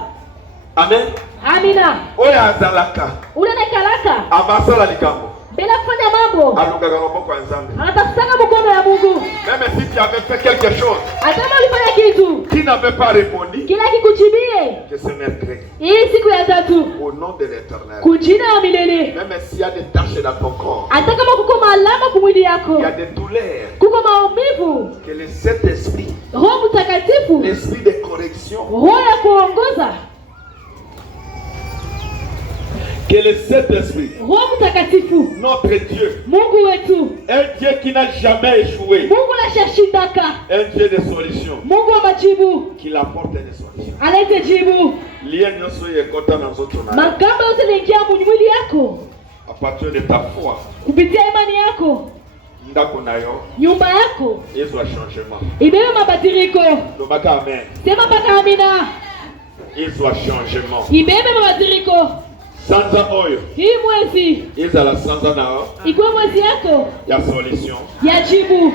Amen. Amina. Oya azalaka. Ule na kalaka. Abasala likambo. Bila kufanya mambo. Alungaka maboko ya nzambe. Anatafutaka mkono ya Mungu. Même si tu avais fait quelque chose. Hata kama ulifanya kitu. Qui n'avait pas répondu. Kila kikuchibie. Que ce mercredi. Hii siku ya tatu. Au nom de l'Éternel. Kujina ya milele. Même s'il y a des taches dans ton corps. Hata kama kuko maalama kumwili yako. Il y a des douleurs. Kuko maumivu. Que le Saint-Esprit. Roho Mtakatifu. L'esprit de correction. Roho ya kuongoza. Que le Saint-Esprit. Roho Mtakatifu. Notre Dieu. Mungu wetu. Un Dieu qui n'a jamais échoué. Mungu anashindaka. Un Dieu de solution. Mungu wa majibu. Qu'il apporte des solutions. Alete jibu. Lia nyoso yekota na zoto na. Makamba yote yanaingia mwili yako. À partir de ta foi. Kupitia imani yako. Ndako nayo. Nyumba yako. Yesu a changement. Ibebe mabadiliko. Lomaka amen. Sema mpaka amina. Yesu a changement. Ibebe mabadiliko. Sanza oyo. Hii mwezi. Ezala sanza nao. Ikuwe mwezi yako. Ya solution. Ya jibu.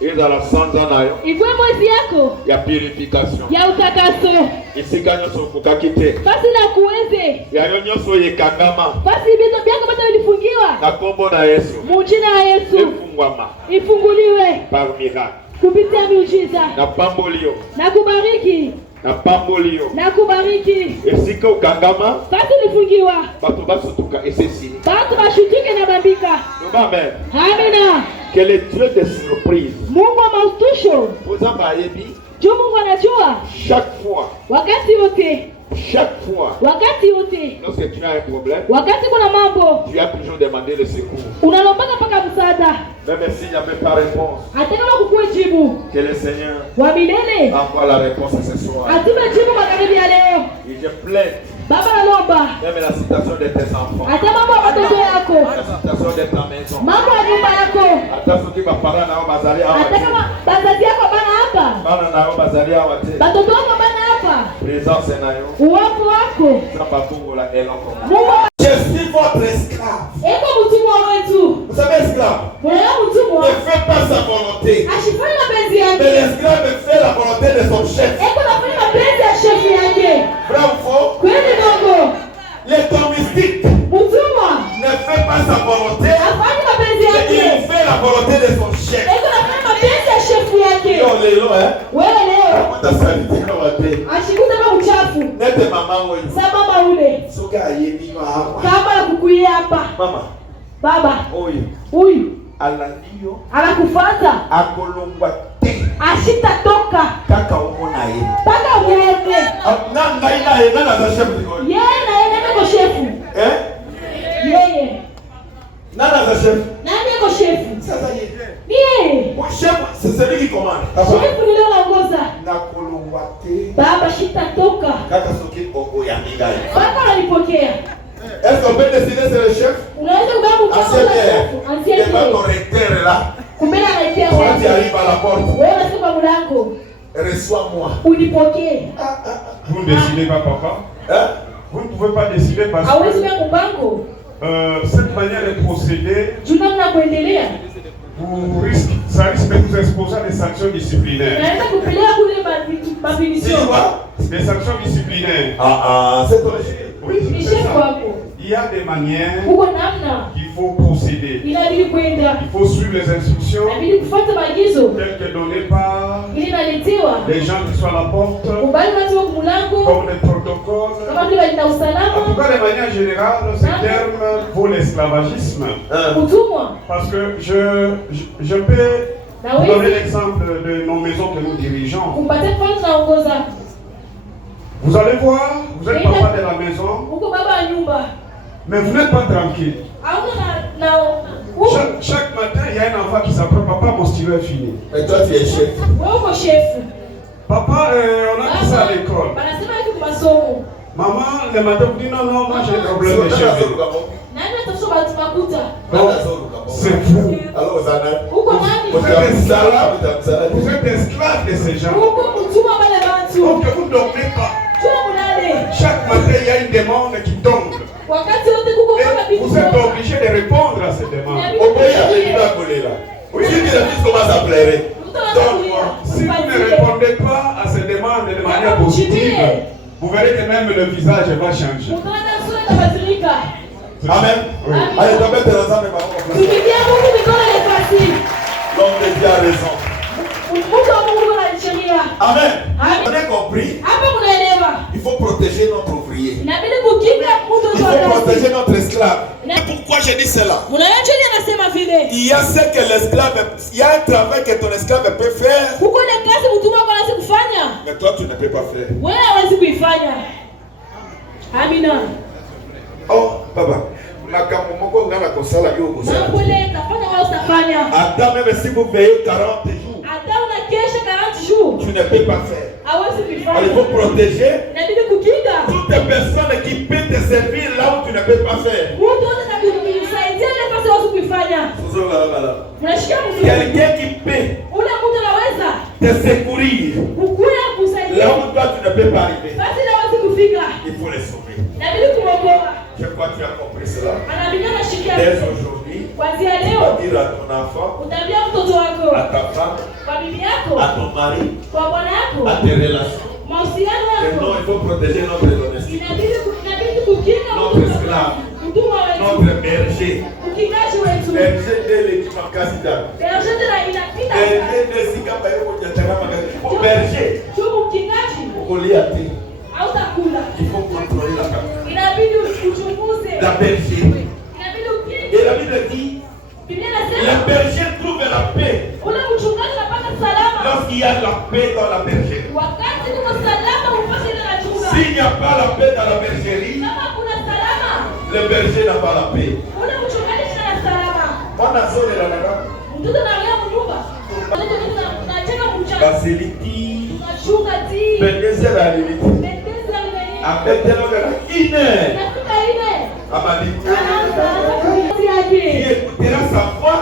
Ezala sanza nayo. Ikuwe mwezi yako. Ya purification. Ya utakaso. Isika nyoso kukaki te. Fasi na kuweze. Ya yo nyoso yekangama. Fasi vitu vyako bado vilifungiwa. Na kombo na Yesu. Mujina ya Yesu. Efungwama. Ifunguliwe. Par miracle. Kupitia miujiza. Na pambolio. Na kubariki. Na pambolio. Na kubariki. Esika ukangama. Fasi lifungiwa. Bato basutuka esesini. Batu bashutuke na bambika. Amen. Amina. Que le Dieu de surprise. Mungu wa maustusho. Ozamba ayebi. Juu Mungu anajua. Chaque fois. Wakati wote. Chaque fois. Wakati wote. Lorsque tu as un problème. Wakati kuna mambo. Tu as toujours demandé le secours. Unalombaka paka msaada. Même s'il n'y avait pas réponse. Hata kama kukuwe jibu. Que le Seigneur Wa milele. envoie la réponse ce soir. Atume jibu magharibi ya leo. Et je plaide. Baba nalomba. Même la situation de tes enfants. Hata mambo ya watoto yako. La situation de ta maison. Mambo ya nyumba yako. Hata soki bapara nao bazali awa. Hata kama bazazi yako bana hapa. Bana nao bazali awa te. Batoto wako bana hapa. Présence nayo. Uwapo wako. Samba bongo la eloko. Mungu. Je suis votre esclave. Eko mtumwa wetu. Vous savez esclave? Mwana mtumwa. Ne fait pas sa volonté. Ashifanye mapenzi Mais yake. l'esclave fait la volonté de son chef. Eko nafanya mapenzi ya shefu yake. Vrai ou faux? Kweli dogo. L'état mystique Mtumwa. ne fait pas sa volonté. Afanye mapenzi Mais yake. il fait la volonté de son chef. Eko nafanya mapenzi ya shefu yake. Yo lelo Wewe leo. utasalitiwa wapi? Ashikuta kama uchafu. Nete mama wewe. Sa mama ule. Soka yebi wa. Kama nakukuia hapa. Mama. Baba. Oyo. Huyu. Alandio. Anakufuata. Akolongwa te. Ashitatoka. Kaka uko na yeye. Paka muone. Yeye na yeye ndio shefu. Yeye. Nani yuko shefu? Sasa yeye. Yeye. Chef, c'est celui qui commande. Shefu ndio anaongoza. Nakolowate. Baba shitatoka. Kaka soki oko ya migai. Baba alipokea. Est-ce qu'on peut décider c'est le chef? Unaweza kubabu kwa shefu. Il va correcteur là. Kumbe anaitia Quand tu arrives à la porte. Wewe unasema mlango. Reçois-moi. Unipokee. Vous ne décidez pas, papa. Hein? Vous ne pouvez pas décider parce que cette manière de procéder, ça risque de vous exposer à des sanctions disciplinaires. Des sanctions disciplinaires. C'est original. Oui, c'est ça. Il y a des manières qu'il faut procéder. Il faut suivre les instructions telles que données par les gens qui sont à la porte, comme des protocoles. En tout cas, de manière générale, ce terme vaut l'esclavagisme. Parce que je peux vous donner l'exemple de nos maisons que nous dirigeons. Vous allez voir, vous êtes papa de la maison, mais vous n'êtes pas tranquille. Chaque matin, il y a un enfant qui s'apprend, papa, mon stylo est fini. Mais toi, tu es chef. Papa, on a dit ça à l'école. Maman, le matin, vous dit non, moi j'ai un problème de cheveux. C'est fou. Vous êtes esclave de ces gens. Donc vous ne dormez pas. Chaque matin, il y a une demande qui tombe. Et vous êtes obligé de répondre à cette demande. Oui, si tu commences à pleurer. Donc, si vous ne répondez pas à ces demandes de manière positive, vous verrez que même le visage va changer. Amen. Oui. Allez, t'as mettre ensemble, l'homme de Dieu a raison. Amen. On a compris. Il faut protéger notre ouvrier. Il faut protéger notre esclave. Pourquoi je dis cela? Il y a ce que l'esclave, il y a un travail que ton esclave peut faire. Mais toi tu ne peux pas faire. Oh, papa. Attends, même si vous payez 40 jours, tu ne peux pas faire. Il faut protéger toutes les personnes qui peuvent te servir là où tu ne peux pas faire. Quelqu'un qui peut te secourir là où toi tu ne peux pas arriver. Il faut les sauver. Je crois que tu as compris cela. Dès aujourd'hui, tu vas dire à ton enfant, à ta femme, à ton mari, à tes relations, que non, il faut protéger notre domestique, notre esclave, notre berger. Berger de l'équipe en Kassida. Berger de Sikamba. Berger. Il faut contrôler la capitale. La bergerie. Et la Bible dit, le berger trouve la paix lorsqu'il y a la paix dans la bergerie. S'il n'y a pas la paix dans la bergerie, le berger n'a pas la paix. Basiliki, Bendezer à l'élite. Tu écouteras sa voix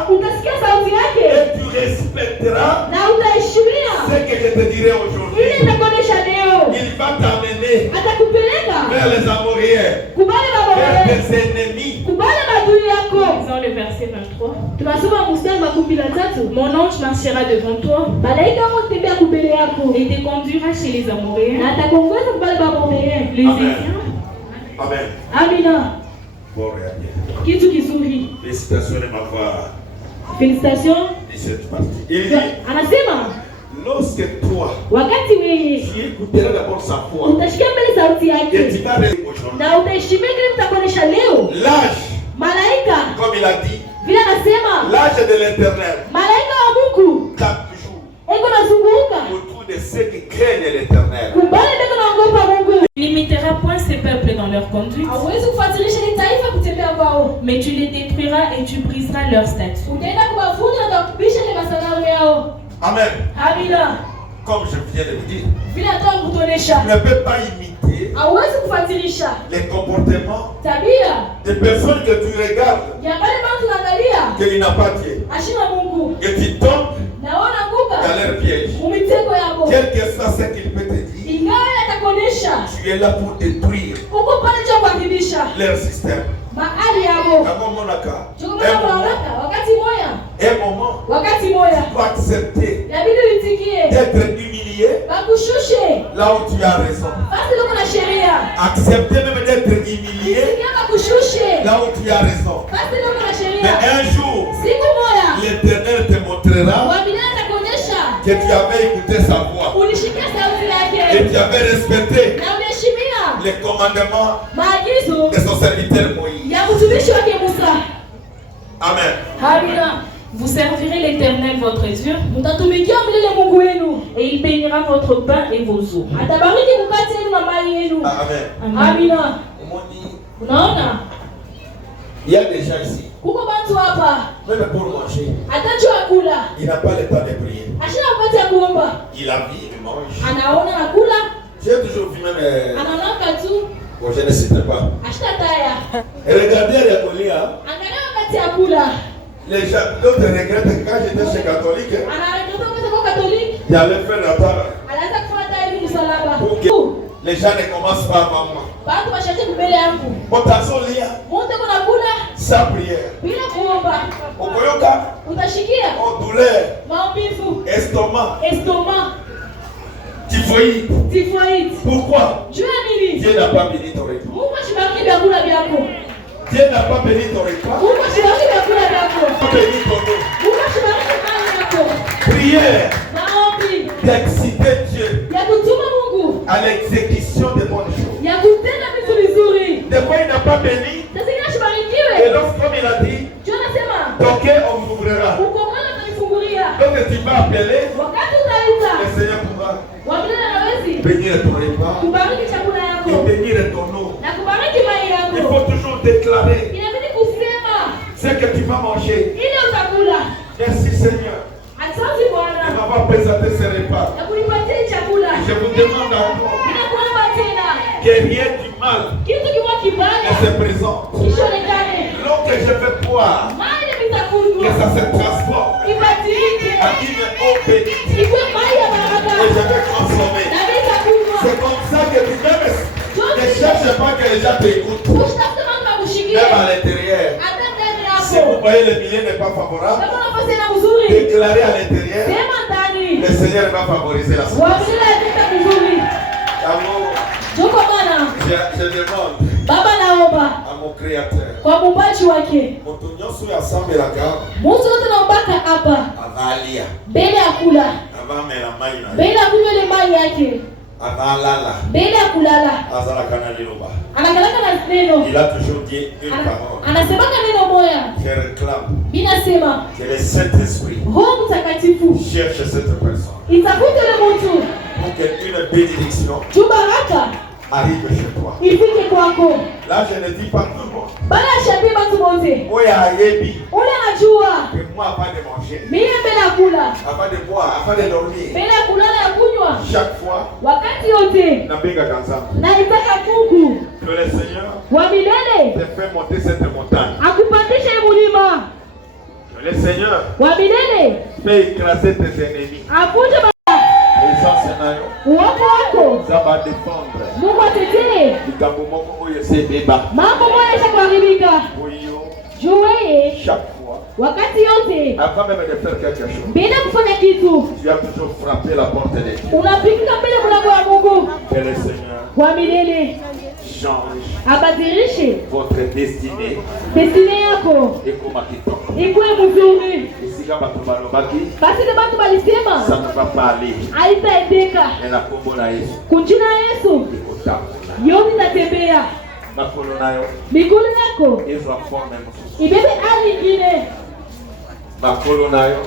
et tu respecteras ce que je te dirai aujourd'hui. Il va t'amener vers les Amoriens, vers tes ennemis. Dans le verset 23, mon ange marchera devant toi et te conduira chez les Amoréens, les Étiens. Amen. Amina. Bon, regardez. Kitu kizuri. Félicitations de m'avoir Félicitations. dit cette partie. Il dit, anasema lorsque toi, wakati wewe tu écouteras d'abord sa voix utashikia mbele sauti et yake tu vas aujourd'hui. na utaheshimia kile mtakuonesha leo. L'âge, Malaika comme il a dit, vile anasema l'âge de l'éternel malaika wa Mungu tape toujours eko nazunguka autour de ceux qui craignent l'éternel. kubali ndiko naogopa Mungu. conduite. Hauwezi kufuatilisha ni taifa kutembea kwao. Mais tu les détruiras et tu briseras leur statut. Utaenda kuwavunja na kubisha ile masanamu yao. Amen. Amina. Comme je viens de vous dire. Vile atoa kutonesha. Tu ne peux pas imiter. Hauwezi kufuatilisha Les comportements. Tabia. Des personnes que tu regardes. Ya pale watu unaangalia. Qu'il n'a pas Dieu. Ashina Mungu. Et tu tombes. Naona nguka. Dans leur piège. Umitego yako. Quel que soit ce qu'il peut te dire. Ingawa atakuonesha. Tu es là pour détruire. Uko pale cha kuadhibisha. Leur système. Mahali yako. Kama monaka. Wakati moya. Un moment. Wakati moya. Tu dois accepter. Inabidi utikie. D'être humilié. Bakushushe. Là où tu as raison. Basi ndio kuna sheria. Accepter même d'être humilié. Bakushushe. Là où tu as raison. Basi ndio kuna sheria. Mais un jour. Siku moya. L'Éternel te montrera. Wabila atakuonyesha. Que tu avais écouté sa voix. Ulishikia sauti yake. Et tu avais respecté. Na uliheshimia. Les commandements. Maagizo. De son serviteur Moïse. Ya mtumishi wake Musa. Amen. Amina. Vous servirez l'Éternel votre Dieu, mtatumikia milele Mungu wenu, et il bénira votre pain et vos eaux. Atabariki mkate wenu na maji yenu. Amen. Amina. Unaona? Il y a des gens ici. Kuko bantu hapa. Même pour manger. Atajua kula. Il n'a pas le temps de prier. Ashina wakati ya kuomba. Il a vu, il mange. Anaona na kula. J'ai toujours vu même. Anaona tu. Bon, je ne citerai pas. Ashina taya. Et regardez les Colia. Angalia wakati ya kula. Les gens, d'autres regrettent que quand j'étais chez catholique, j'allais faire la table. Pour que les gens ne commencent pas avant moi. Potasso lia. Sans prière. Okoyoka. Oh, douleur. Estomac. Typhoïde. Pourquoi? Dieu n'a pas béni ton repas. Dieu n'a pas béni ton repas. Pas béni ton eau. Prière. D'exciter Dieu à l'exécution des bonnes choses. Des fois il n'a pas béni. Et lorsqu'il il a dit, toquez, on vous ouvrira. Donc tu vas appeler, le Seigneur pourra bénir ton repas et bénir ton eau. Il faut toujours déclarer ce que tu vas manger. Merci Seigneur de m'avoir présenté ce repas. Je vous demande encore que rien du mal ne se présente. L'eau que je vais boire, que ça se transforme en une eau bénite. Et je vais consommer. C'est comme ça que tu ne cherches pas que les gens t'écoutent. Même à l'intérieur. Si vous voyez le milieu n'est pas favorable, déclarez à l'intérieur, le Seigneur va favoriser la situation. Je demande à mon Créateur, mbele ya kulala anakalaka na neno. Il a toujours dit une parole. Anasemaka neno moya. Je réclame Binasema que le Saint-Esprit Roho Mtakatifu cherche cette personne itafute le mtu pour qu'une bénédiction baraka arrive chez toi. ifike kwako. Là je ne dis pas tout le monde. Bala shabi batu wote. Oya ayebi. Ule anajua. Que moi avant de manger. Mimi mbele ya kula. Avant de boire, avant de dormir. Mbele ya kulala ya kunywa. Chaque fois. Wakati yote. Nabenga kanza. Na itaka Mungu. Que le Seigneur wa milele te fait monter cette montagne. Akupandisha mulima. Que le Seigneur wa milele fait écraser tes ennemis. Avunje uwako wako Zaba défendre. Mungu atetee. Mambo moja yashakuharibika. Juweye chaque fois. Wakati yote. Avant même de faire quelque chose. Bila kufanya kitu. Tu as toujours frappé la porte de Dieu. Unapika mbele mlango wa Mungu. Que le Seigneur wa milele change abadilishe votre destinée. Destinée yako ikuwe mzuri. Basi na batu balisema ça ne va pas aller. Haitaendeka. Kunjina Yesu yote natembea. Mikono yako ibebe hali ingine.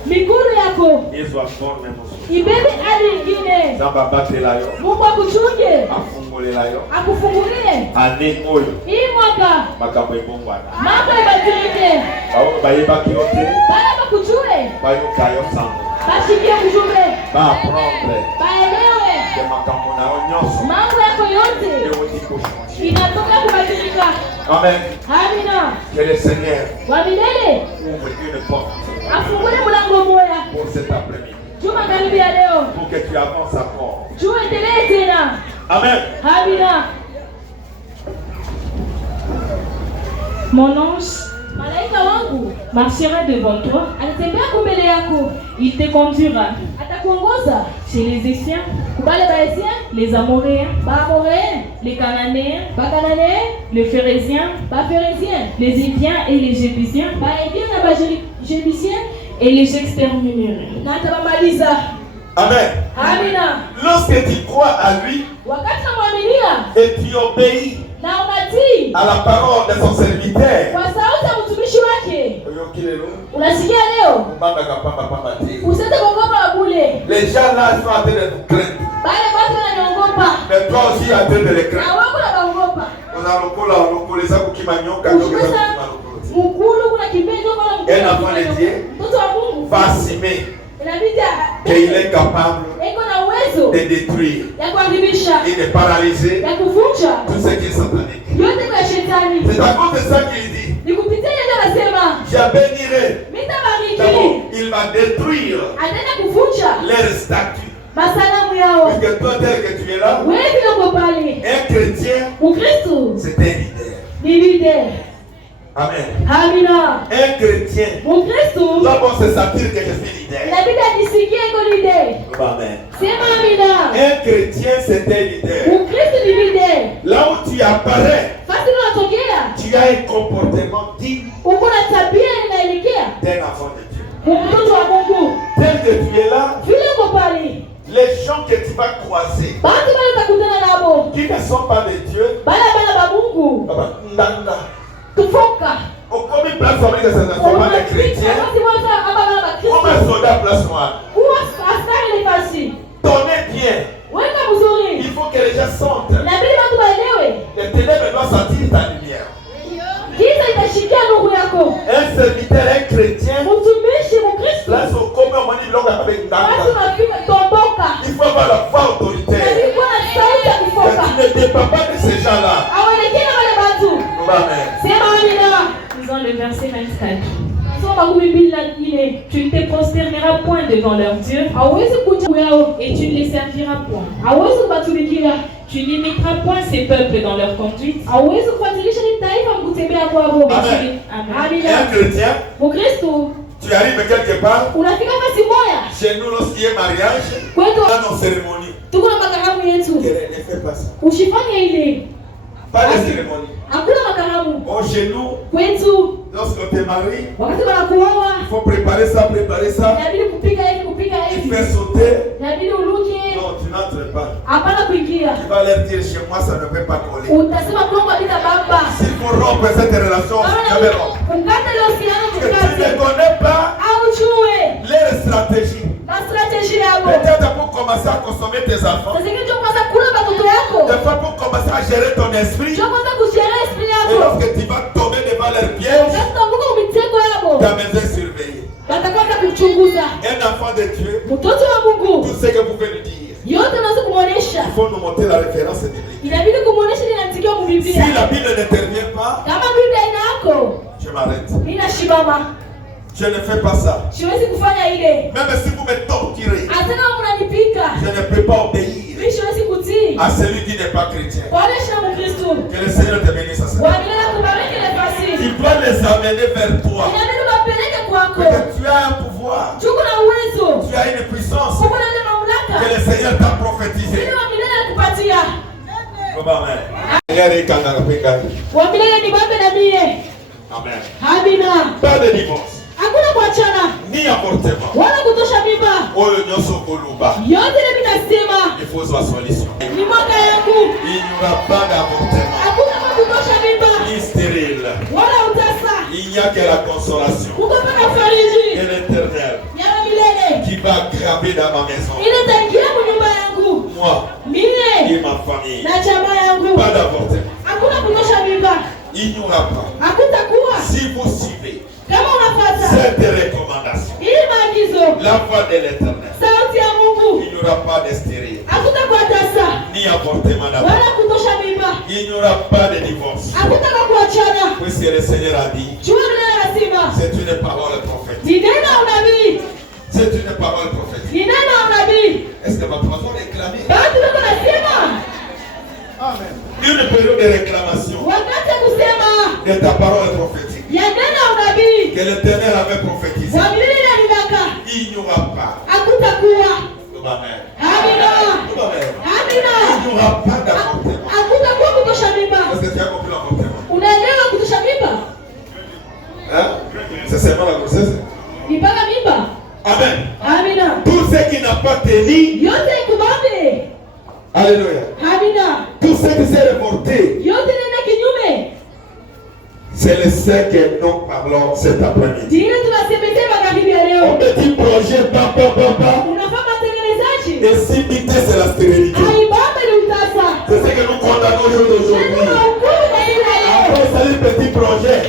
Mikuru yako ibebe hali ingine. Mungu akuchunge, akufungulie hii mwaka, mambo ibadilike, bala bakujue, bashikie ujumbe, baelewe mambo yako yote inatoka kubadilika. Amen. Amina. Que le Seigneur wa milele ouvre une porte afungule mlango moja pour cet après-midi. Juma magharibi ya leo. Pour que tu avances encore. Juma endelee tena. Amen. Amina. Mon ange malaika wangu marchera devant toi. Anatembea mbele yako. Il te conduira. Atakuongoza chez les Essiens, kubale baesiens, les Amoréens, Amoréens, les Cananéens, Cananéens, les Phérésiens, Phérésiens, les Hiviens et les Jébusiens, Jébusiens et les j'exterminerai. Natabamaliza. Amen. Amina. Lorsque tu crois à lui wakati unamwaminia et tu obéis na unatii à la parole de son serviteur, kwa sauti ya mtumishi wake, unasikia leo usete kuogopa wabule. Les gens là sont en train de nous craindre. Bale watu wananiogopa. Mais toi aussi en train de les craindre. Na wako wanaogopa. Unarokoleza kukimanyonga mkulu kuna kipenzo kwa mkulu. Un enfant de Dieu mtoto wa Mungu va assumer qu'il est capable de détruire et de paralyser tout ce qui est satanique. C'est à cause de ça qu'il dit je bénirai. D'abord, il va détruire leurs statues. Parce que toi tel que tu es là, un chrétien, c'est un leader. Amen. Amina. Un chrétien doit se sentir que je suis leader. Amen. Un chrétien c'est un leader. Là où tu apparais, tu as un comportement digne d'un enfant de Dieu. Tel que tu es là, les gens que tu vas croiser qui ne sont pas de Dieu, au premier place fabrique que ce ne sont pas des chrétiens, comme un soldat place noire. Donnez bien. Il faut que les gens sentent. Les ténèbres doivent sentir ta lumière. Un serviteur, un chrétien, place au commun, on dit l'homme avec Ndanga. Il faut avoir la foi autoritaire. Tu ne dépends pas de ces gens-là. Lisons le verset 24. Tu ne te prosterneras point devant leur Dieu et tu ne les serviras point. Tu n'imiteras point ces peuples dans leur conduite. Amen. Un chrétien, tu arrives quelque part, chez nous lorsqu'il y a mariage, dans nos cérémonies, ne fais pas ça. Pas de cérémonie. Bon, chez nous, lorsqu'on te marie, il faut préparer ça. Il fait sauter. Non, tu n'entres pas. Tu vas leur dire chez moi, ça ne peut pas coller. S'il faut rompre cette relation, je vais rompre. Que tu ne connais pas leur stratégie. Peut-être pour commencer à consommer tes enfants. Des fois pour commencer à gérer ton esprit. Et lorsque tu vas tomber devant leur piège, ta maison est surveillée. Un enfant de Dieu, tout ce que vous pouvez lui dire, il faut nous montrer la référence biblique. Si la Bible n'intervient pas, je m'arrête. Je ne fais pas ça. Même si vous me torturez, je ne peux pas obéir à celui qui n'est pas chrétien. Que le Seigneur te bénisse à ce moment. Tu dois les amener vers toi. Parce que tu as un pouvoir. Tu as une puissance que le Seigneur t'a prophétisé. Amen. Pas de divorce. Ni avortement. Il faut soit solution. Il n'y aura pas d'avortement. Ni stérile. Il n'y a que la consolation. Que qui va grimper dans ma maison. Moi et ma famille. Pas d'avortement. Il n'y aura pas. Si vous suivez cette recommandation, la voix de l'Éternel, il n'y aura pas de stérile, ni avortement d'abord. Il n'y aura pas de divorce. Puisque le Seigneur a dit, c'est une parole prophétique. C'est une parole prophétique. Est-ce que votre maison est réclamée? Amen. Une période de réclamation de ta parole prophétique que l'Éternel avait prophétisé. Il n'y aura pas. Amen. Il n'y aura pas d'avortement. Est-ce que tu as compris l'avortement? Hein? C'est seulement la grossesse. Amen. Tout ce qui n'a pas tenu. Alléluia. Tout ce qui s'est reporté. C'est le seul que nous parlons cet après-midi. On me dit projet, papa. Et si vite c'est la stérilité. C'est ce que nous condamnons aujourd'hui. Après ça, le petit projet.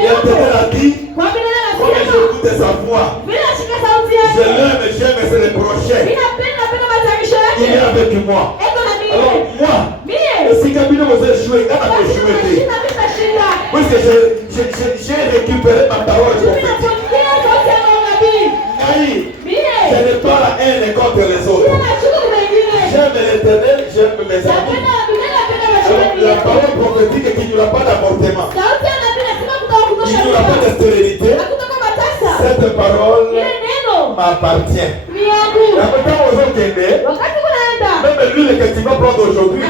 L'Éternel a dit, comme j'écoute sa voix, je l'aime, j'aime, c'est le projet. Il est avec moi. Alors moi, si Camille vous a joué, quand on a joué, parce que j'ai récupéré ma parole prophétique. Je n'ai pas la haine contre les autres. J'aime l'Éternel, j'aime mes amis. Alors, la parole prophétique est qu'il n'y aura pas d'avortement. Il n'y aura pas de stérilité. Cette parole m'appartient. Même l'huile que tu vas prendre aujourd'hui,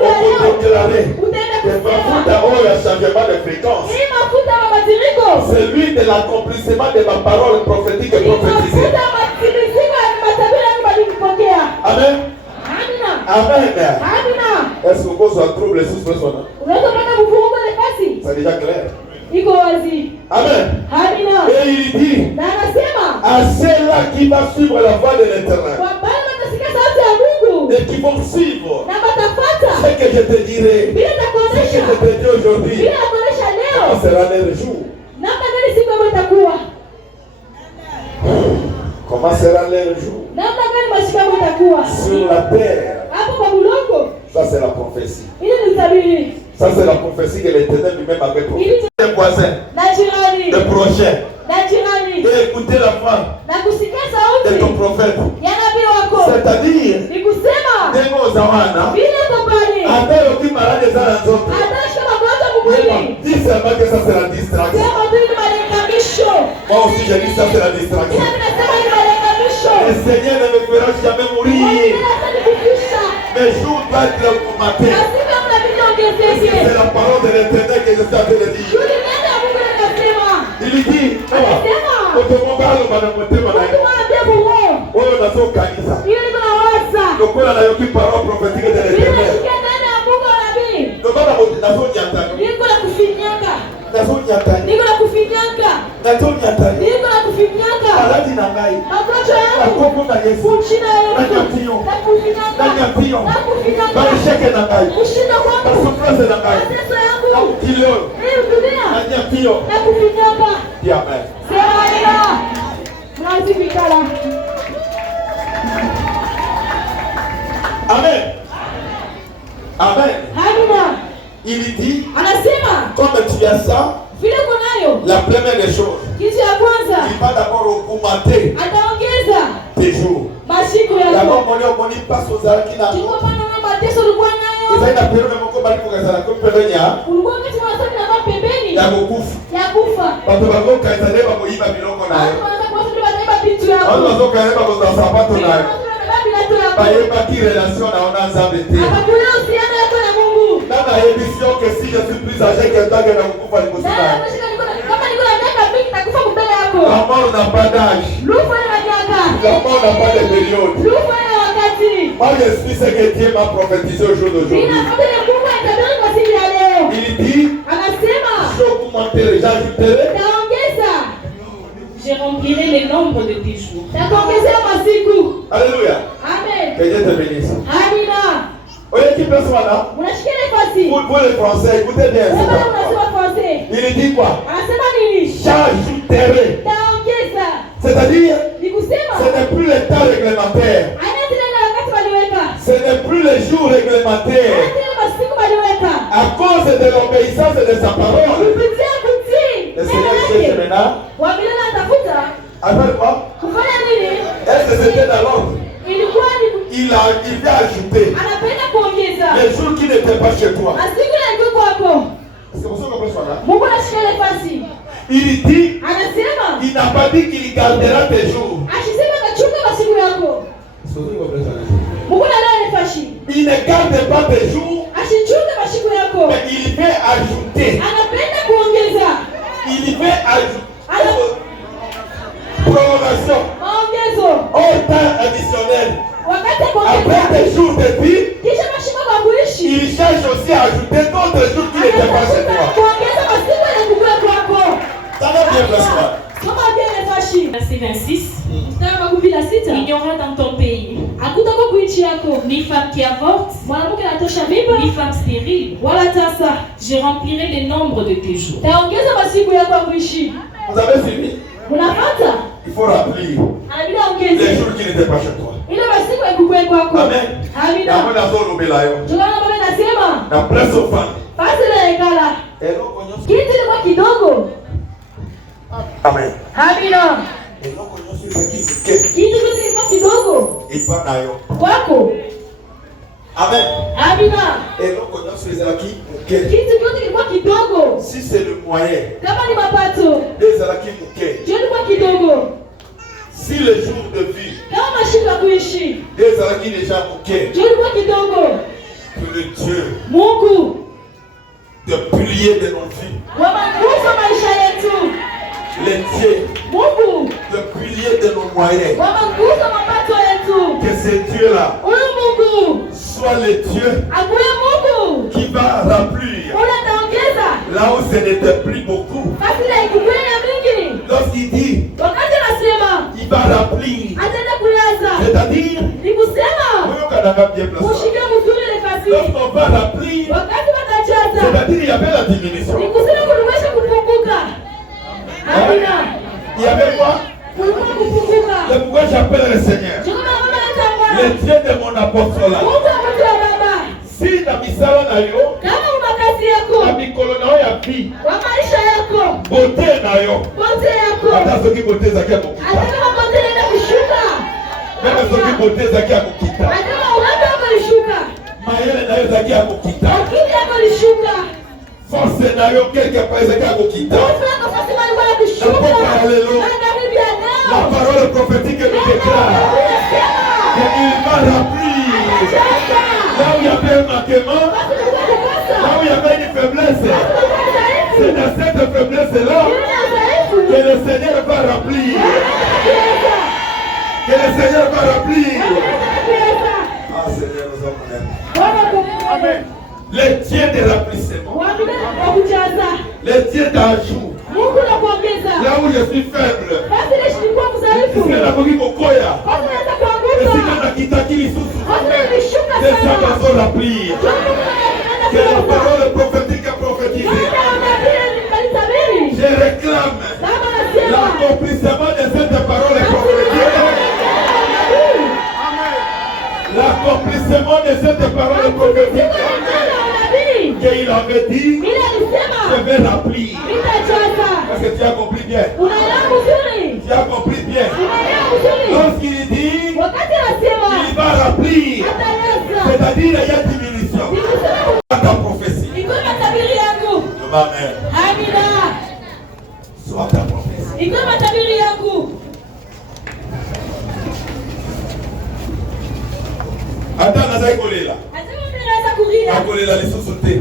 on peut déclarer que il y a changement de fréquence. C'est l'huile de l'accomplissement de ma parole prophétique et prophétisée. Amen. Amen. Est-ce que vous avez trouble sous personne? C'est déjà clair. Amen. Et il dit à ceux-là qui vont suivre la voie de l'Éternel et qui vont suivre ce que je te dirai, ce que je te dis aujourd'hui, comment sera le jour? Comment sera le jour sur la terre? Ça c'est la prophétie. Ça c'est la prophétie que l'Éternel lui-même avait prophétisé. Les voisins, le prochain, et écouter la voix de ton prophète. C'est-à-dire, Demo Zawana, après le qui malade des uns aux autres, dis seulement que ça c'est la distraction. Moi aussi j'ai dit ça c'est la distraction. Le Seigneur ne me fera jamais mourir. Mes jours doivent être augmentés. C'est la parole de l'Éternel que je suis en train de dire. Il dit, parole prophétique de l'Éternel. Amen. Amen. Il dit, comme tu as ça, la première des choses, il va d'abord augmenter tes jours. D'abord, on passe aux arachidons. Il va d'appeler le mot comme relation na ona nzambe te. Nana émission que si je suis plus âgé que toi que na kufa ni kusina. La mort n'a pas d'âge. La mort n'a pas de période. Moi je suis ce que Dieu m'a prophétisé au jour d'aujourd'hui. Il dit, je augmenterai, j'ajouterai remplirai les nombres de tes jours. Alléluia. Amen. Que Dieu te bénisse. Amina. Voyez qui peut soit là? Pour les Français, écoutez bien. Il dit quoi? J'ajouterai. C'est-à-dire, ce n'est plus le temps réglementaire. Ce n'est plus le jour réglementaire. À cause de l'obéissance de sa parole. Le Seigneur cherche maintenant. Avec quoi? Est-ce que c'était dans l'ordre? Il vient ajouter les jours qui n'étaient pas chez toi. C'est pour ça qu'on peut soit là. Il dit, il n'a pas dit qu'il gardera tes jours. Il ne garde pas tes jours, mais il veut ajouter. Il veut ajouter. Prolongation. Au temps additionnel. Après des jours de vie, il cherche aussi à ajouter d'autres jours qui n'étaient pas chez toi. Ça va bien, Verset 26. Il n'y aura dans ton pays ni femme qui avorte, ni femme stérile. Je remplirai les nombres de tes jours. Vous avez suivi? Il faut rappeler les jours qui n'étaient pas chez toi. Amen. Na presse aux femmes. Amen. Si c'est le moyen, si le jour de vie, déjà que le Dieu de prier de nos vies, le Dieu de prier de nos moyens, que ce Dieu-là soit le Dieu qui va remplir là où ce n'était plus beaucoup. Lorsqu'il dit il va remplir, c'est-à-dire lorsqu'on va remplir, c'est-à-dire il y avait la diminution. Il y avait quoi? C'est pourquoi j'appelle le Seigneur le Dieu de mon apostolat. Si na misala na yo, na mikolo na yo ya vie, beauté na yo, ata soki beauté zaki ya kokita, même soki beauté zaki ya kokita, mayele na yo zaki ya kokita, force na yo quelque part zaki ya kokita. La parole prophétique nous déclare qu'il va remplir là où il y avait un manquement, là où il y avait une faiblesse. C'est dans cette faiblesse-là que le Seigneur va remplir. Que le Seigneur va remplir. Ah Seigneur, nous sommes Amen. Le Dieu de remplissement, le Dieu d'ajout. Là où je suis faible, c'est la coquille kokoya. Et si on a quitté qui c'est ça qu'on va remplir. Que la parole prophétique a prophétisé. Je réclame l'accomplissement de cette parole prophétique. L'accomplissement de cette parole prophétique. Qu'il avait dit, je vais remplir. Est-ce que tu as compris bien? Tu as compris bien? Lorsqu'il dit, il va remplir, c'est-à-dire il y a diminution. Ta prophétie. Amen. Soit ta prophétie. Attends, nazai kolela. Nakolela lisusu te.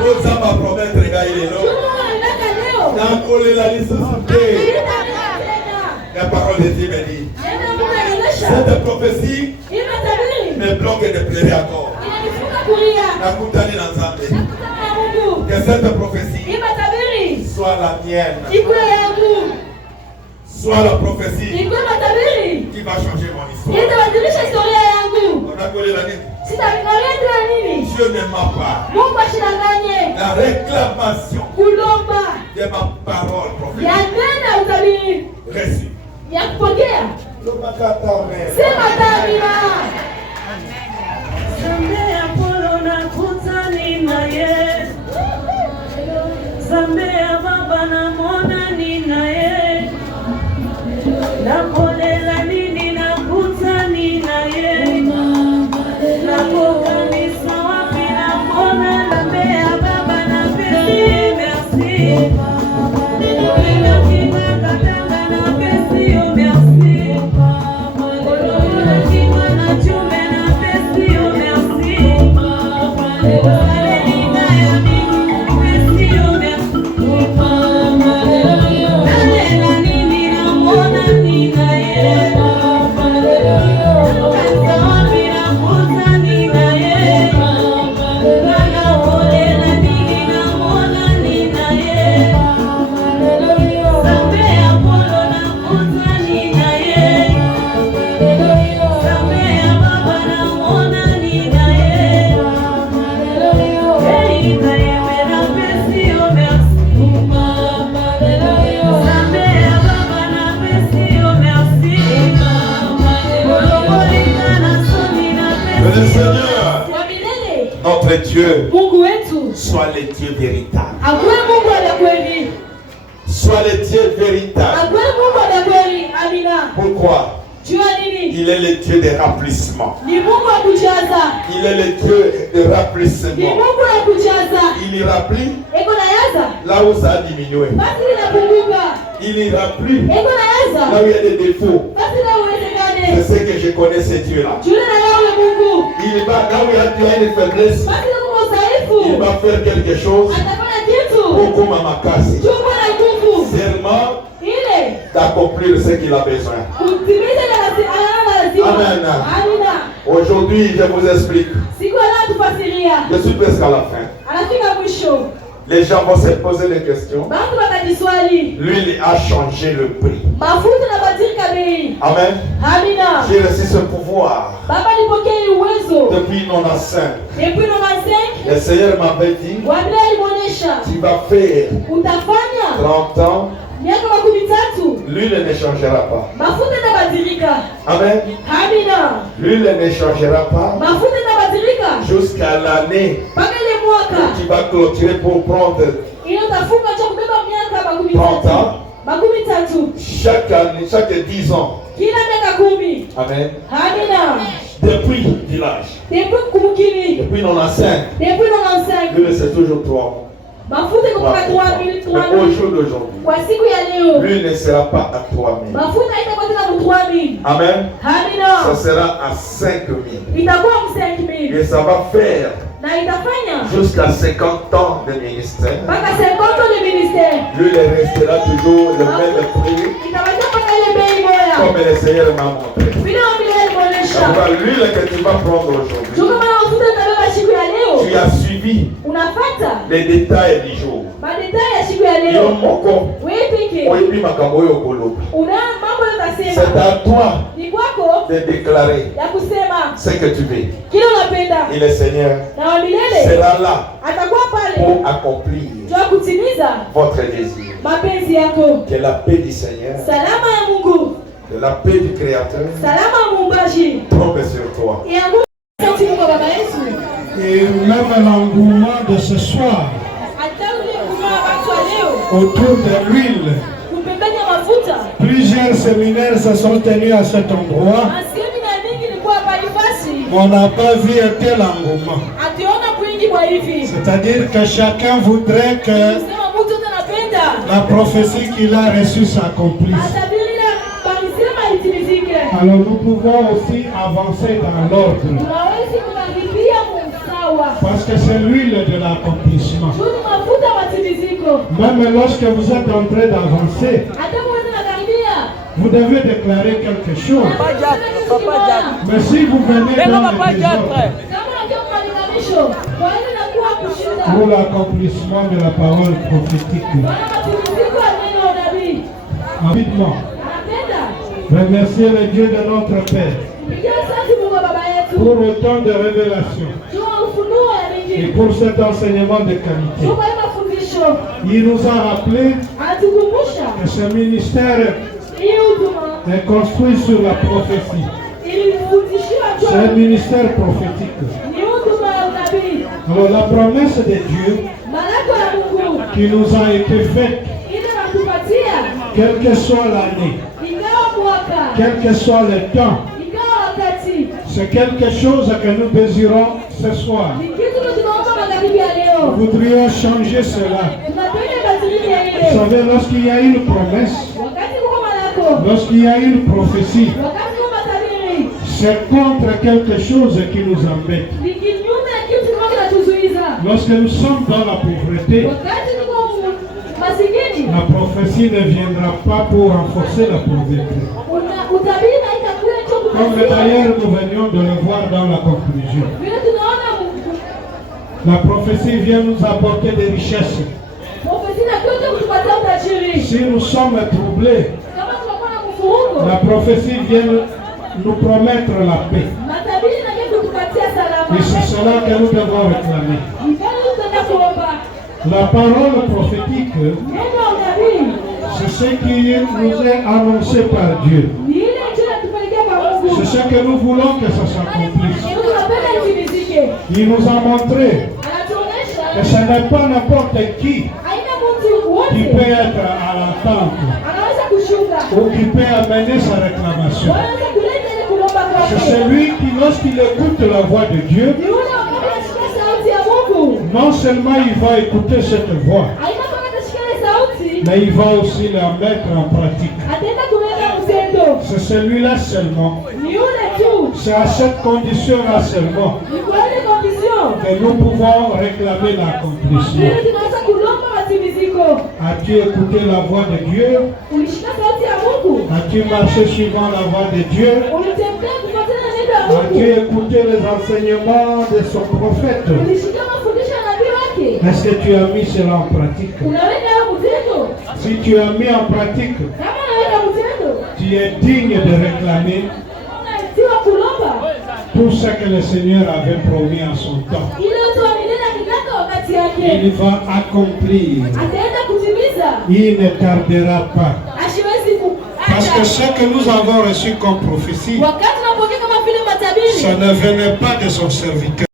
Oza ma promettre ngai lelo. Nakolela lisusu te. La parole de Dieu me dit. Cette prophétie me bloque de pleurer encore. Nakutani na Nzambe. Que cette prophétie soit la mienne. soit la prophétie qui va changer mon histoire. On a collé la nini? Dieu ne m'a pas. La réclamation de ma parole prophétique. Reçu. Zambe ya baba na mona nina ye na kolela nini na kuta nina ye na kokanisa wapi na mona zambe ya baba na pesi merci na kinga katanga na pesi yo merci na kinga na chume na pesi yo merci Notre Dieu soit le Dieu véritable. Soit le Dieu véritable. Pourquoi? Il est le Dieu des ramplissements. Il est le Dieu de remplissement. Il y remplit là où ça a diminué. Il y remplit là où il y a des défauts. C'est ce que je connais, ce Dieu-là. Il va là où il y a une faiblesse. Il va faire quelque chose pour ma casse. Seulement d'accomplir ce qu'il a besoin. Amen. Aujourd'hui, je vous explique. Je suis presque à la fin. Les gens vont se poser des questions. L'huile a changé le prix. Amen. J'ai reçu ce pouvoir depuis 95. Le Seigneur m'avait dit, tu vas faire 30 ans. L'huile ne changera pas. Amen. L'huile ne changera pas jusqu'à l'année qui va clôturer pour prendre 30 ans. Chaque année, chaque 10 ans. Amen. Depuis le village. Depuis 95. L'huile c'est toujours 3 mois. Mais au jour d'aujourd'hui, l'huile ne sera pas à 3 000. Amen. Ça sera à 5 000. Et ça va faire jusqu'à 50 ans de ministère. L'huile restera toujours le même prix comme le Seigneur m'a montré. L'huile que tu vas prendre aujourd'hui, tu as suivi les détails du jour. C'est à toi de déclarer ce que tu veux. Et le Seigneur sera là pour accomplir votre désir. Que la paix du Seigneur, que la paix du Créateur tombe sur toi. Et même l'engouement de ce soir autour de l'huile, plusieurs séminaires se sont tenus à cet endroit. On n'a pas vu un tel engouement. C'est-à-dire que chacun voudrait que la prophétie qu'il a reçue s'accomplisse. Alors nous pouvons aussi avancer dans l'ordre. Parce que c'est l'huile de l'accomplissement. Même lorsque vous êtes en train d'avancer, vous devez déclarer quelque chose. Mais si vous venez dans le désordre, pour l'accomplissement de la parole prophétique, rapidement. Remerciez le Dieu de notre Père pour autant de révélations et pour cet enseignement de qualité. Il nous a rappelé que ce ministère est construit sur la prophétie. C'est un ministère prophétique. Alors la promesse de Dieu qui nous a été faite, quelle que soit l'année, quel que soit le temps, c'est quelque chose que nous désirons ce soir. Nous voudrions changer cela. Vous savez, lorsqu'il y a une promesse, lorsqu'il y a une prophétie, c'est contre quelque chose qui nous embête. Lorsque nous sommes dans la pauvreté, la prophétie ne viendra pas pour renforcer la pauvreté. Comme d'ailleurs nous venions de le voir dans la conclusion. La prophétie vient nous apporter des richesses. Si nous sommes troublés, la prophétie vient nous promettre la paix. Et c'est cela que nous devons réclamer. La parole prophétique, c'est ce qui nous est annoncé par Dieu. C'est ce que nous voulons que ça s'accomplisse. Il nous a montré que ce n'est pas n'importe qui peut être à l'attente ou qui peut amener sa réclamation. C'est celui qui, lorsqu'il écoute la voix de Dieu, non seulement il va écouter cette voix, mais il va aussi la mettre en pratique. C'est celui-là seulement. C'est à cette condition-là seulement que nous pouvons réclamer l'accomplissement. As-tu écouté la voix de Dieu? As-tu marché suivant la voix de Dieu? As-tu écouté les enseignements de son prophète? Est-ce que tu as mis cela en pratique? Si tu as mis en pratique, tu es digne de réclamer tout ce que le Seigneur avait promis en son temps. Il va accomplir. Il ne tardera pas. Parce que ce que nous avons reçu comme prophétie, ça ne venait pas de son serviteur.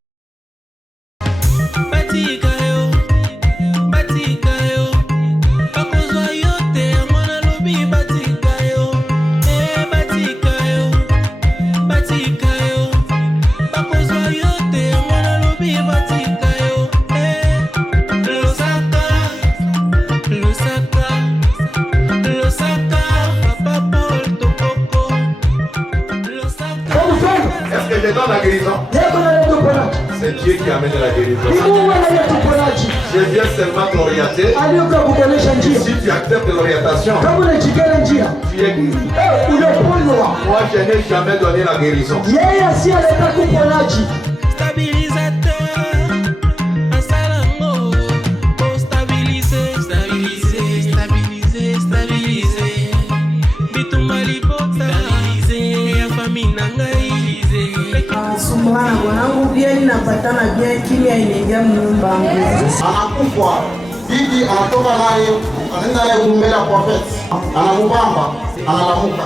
La guérison. C'est Dieu qui amène la guérison. Je viens seulement t'orienter. Si tu acceptes l'orientation, tu es guéri. Moi, je n'ai jamais donné la guérison. Anakufa, bibi anatoka naye, anaenda naye kumbele profeti, anamubamba, analamuka.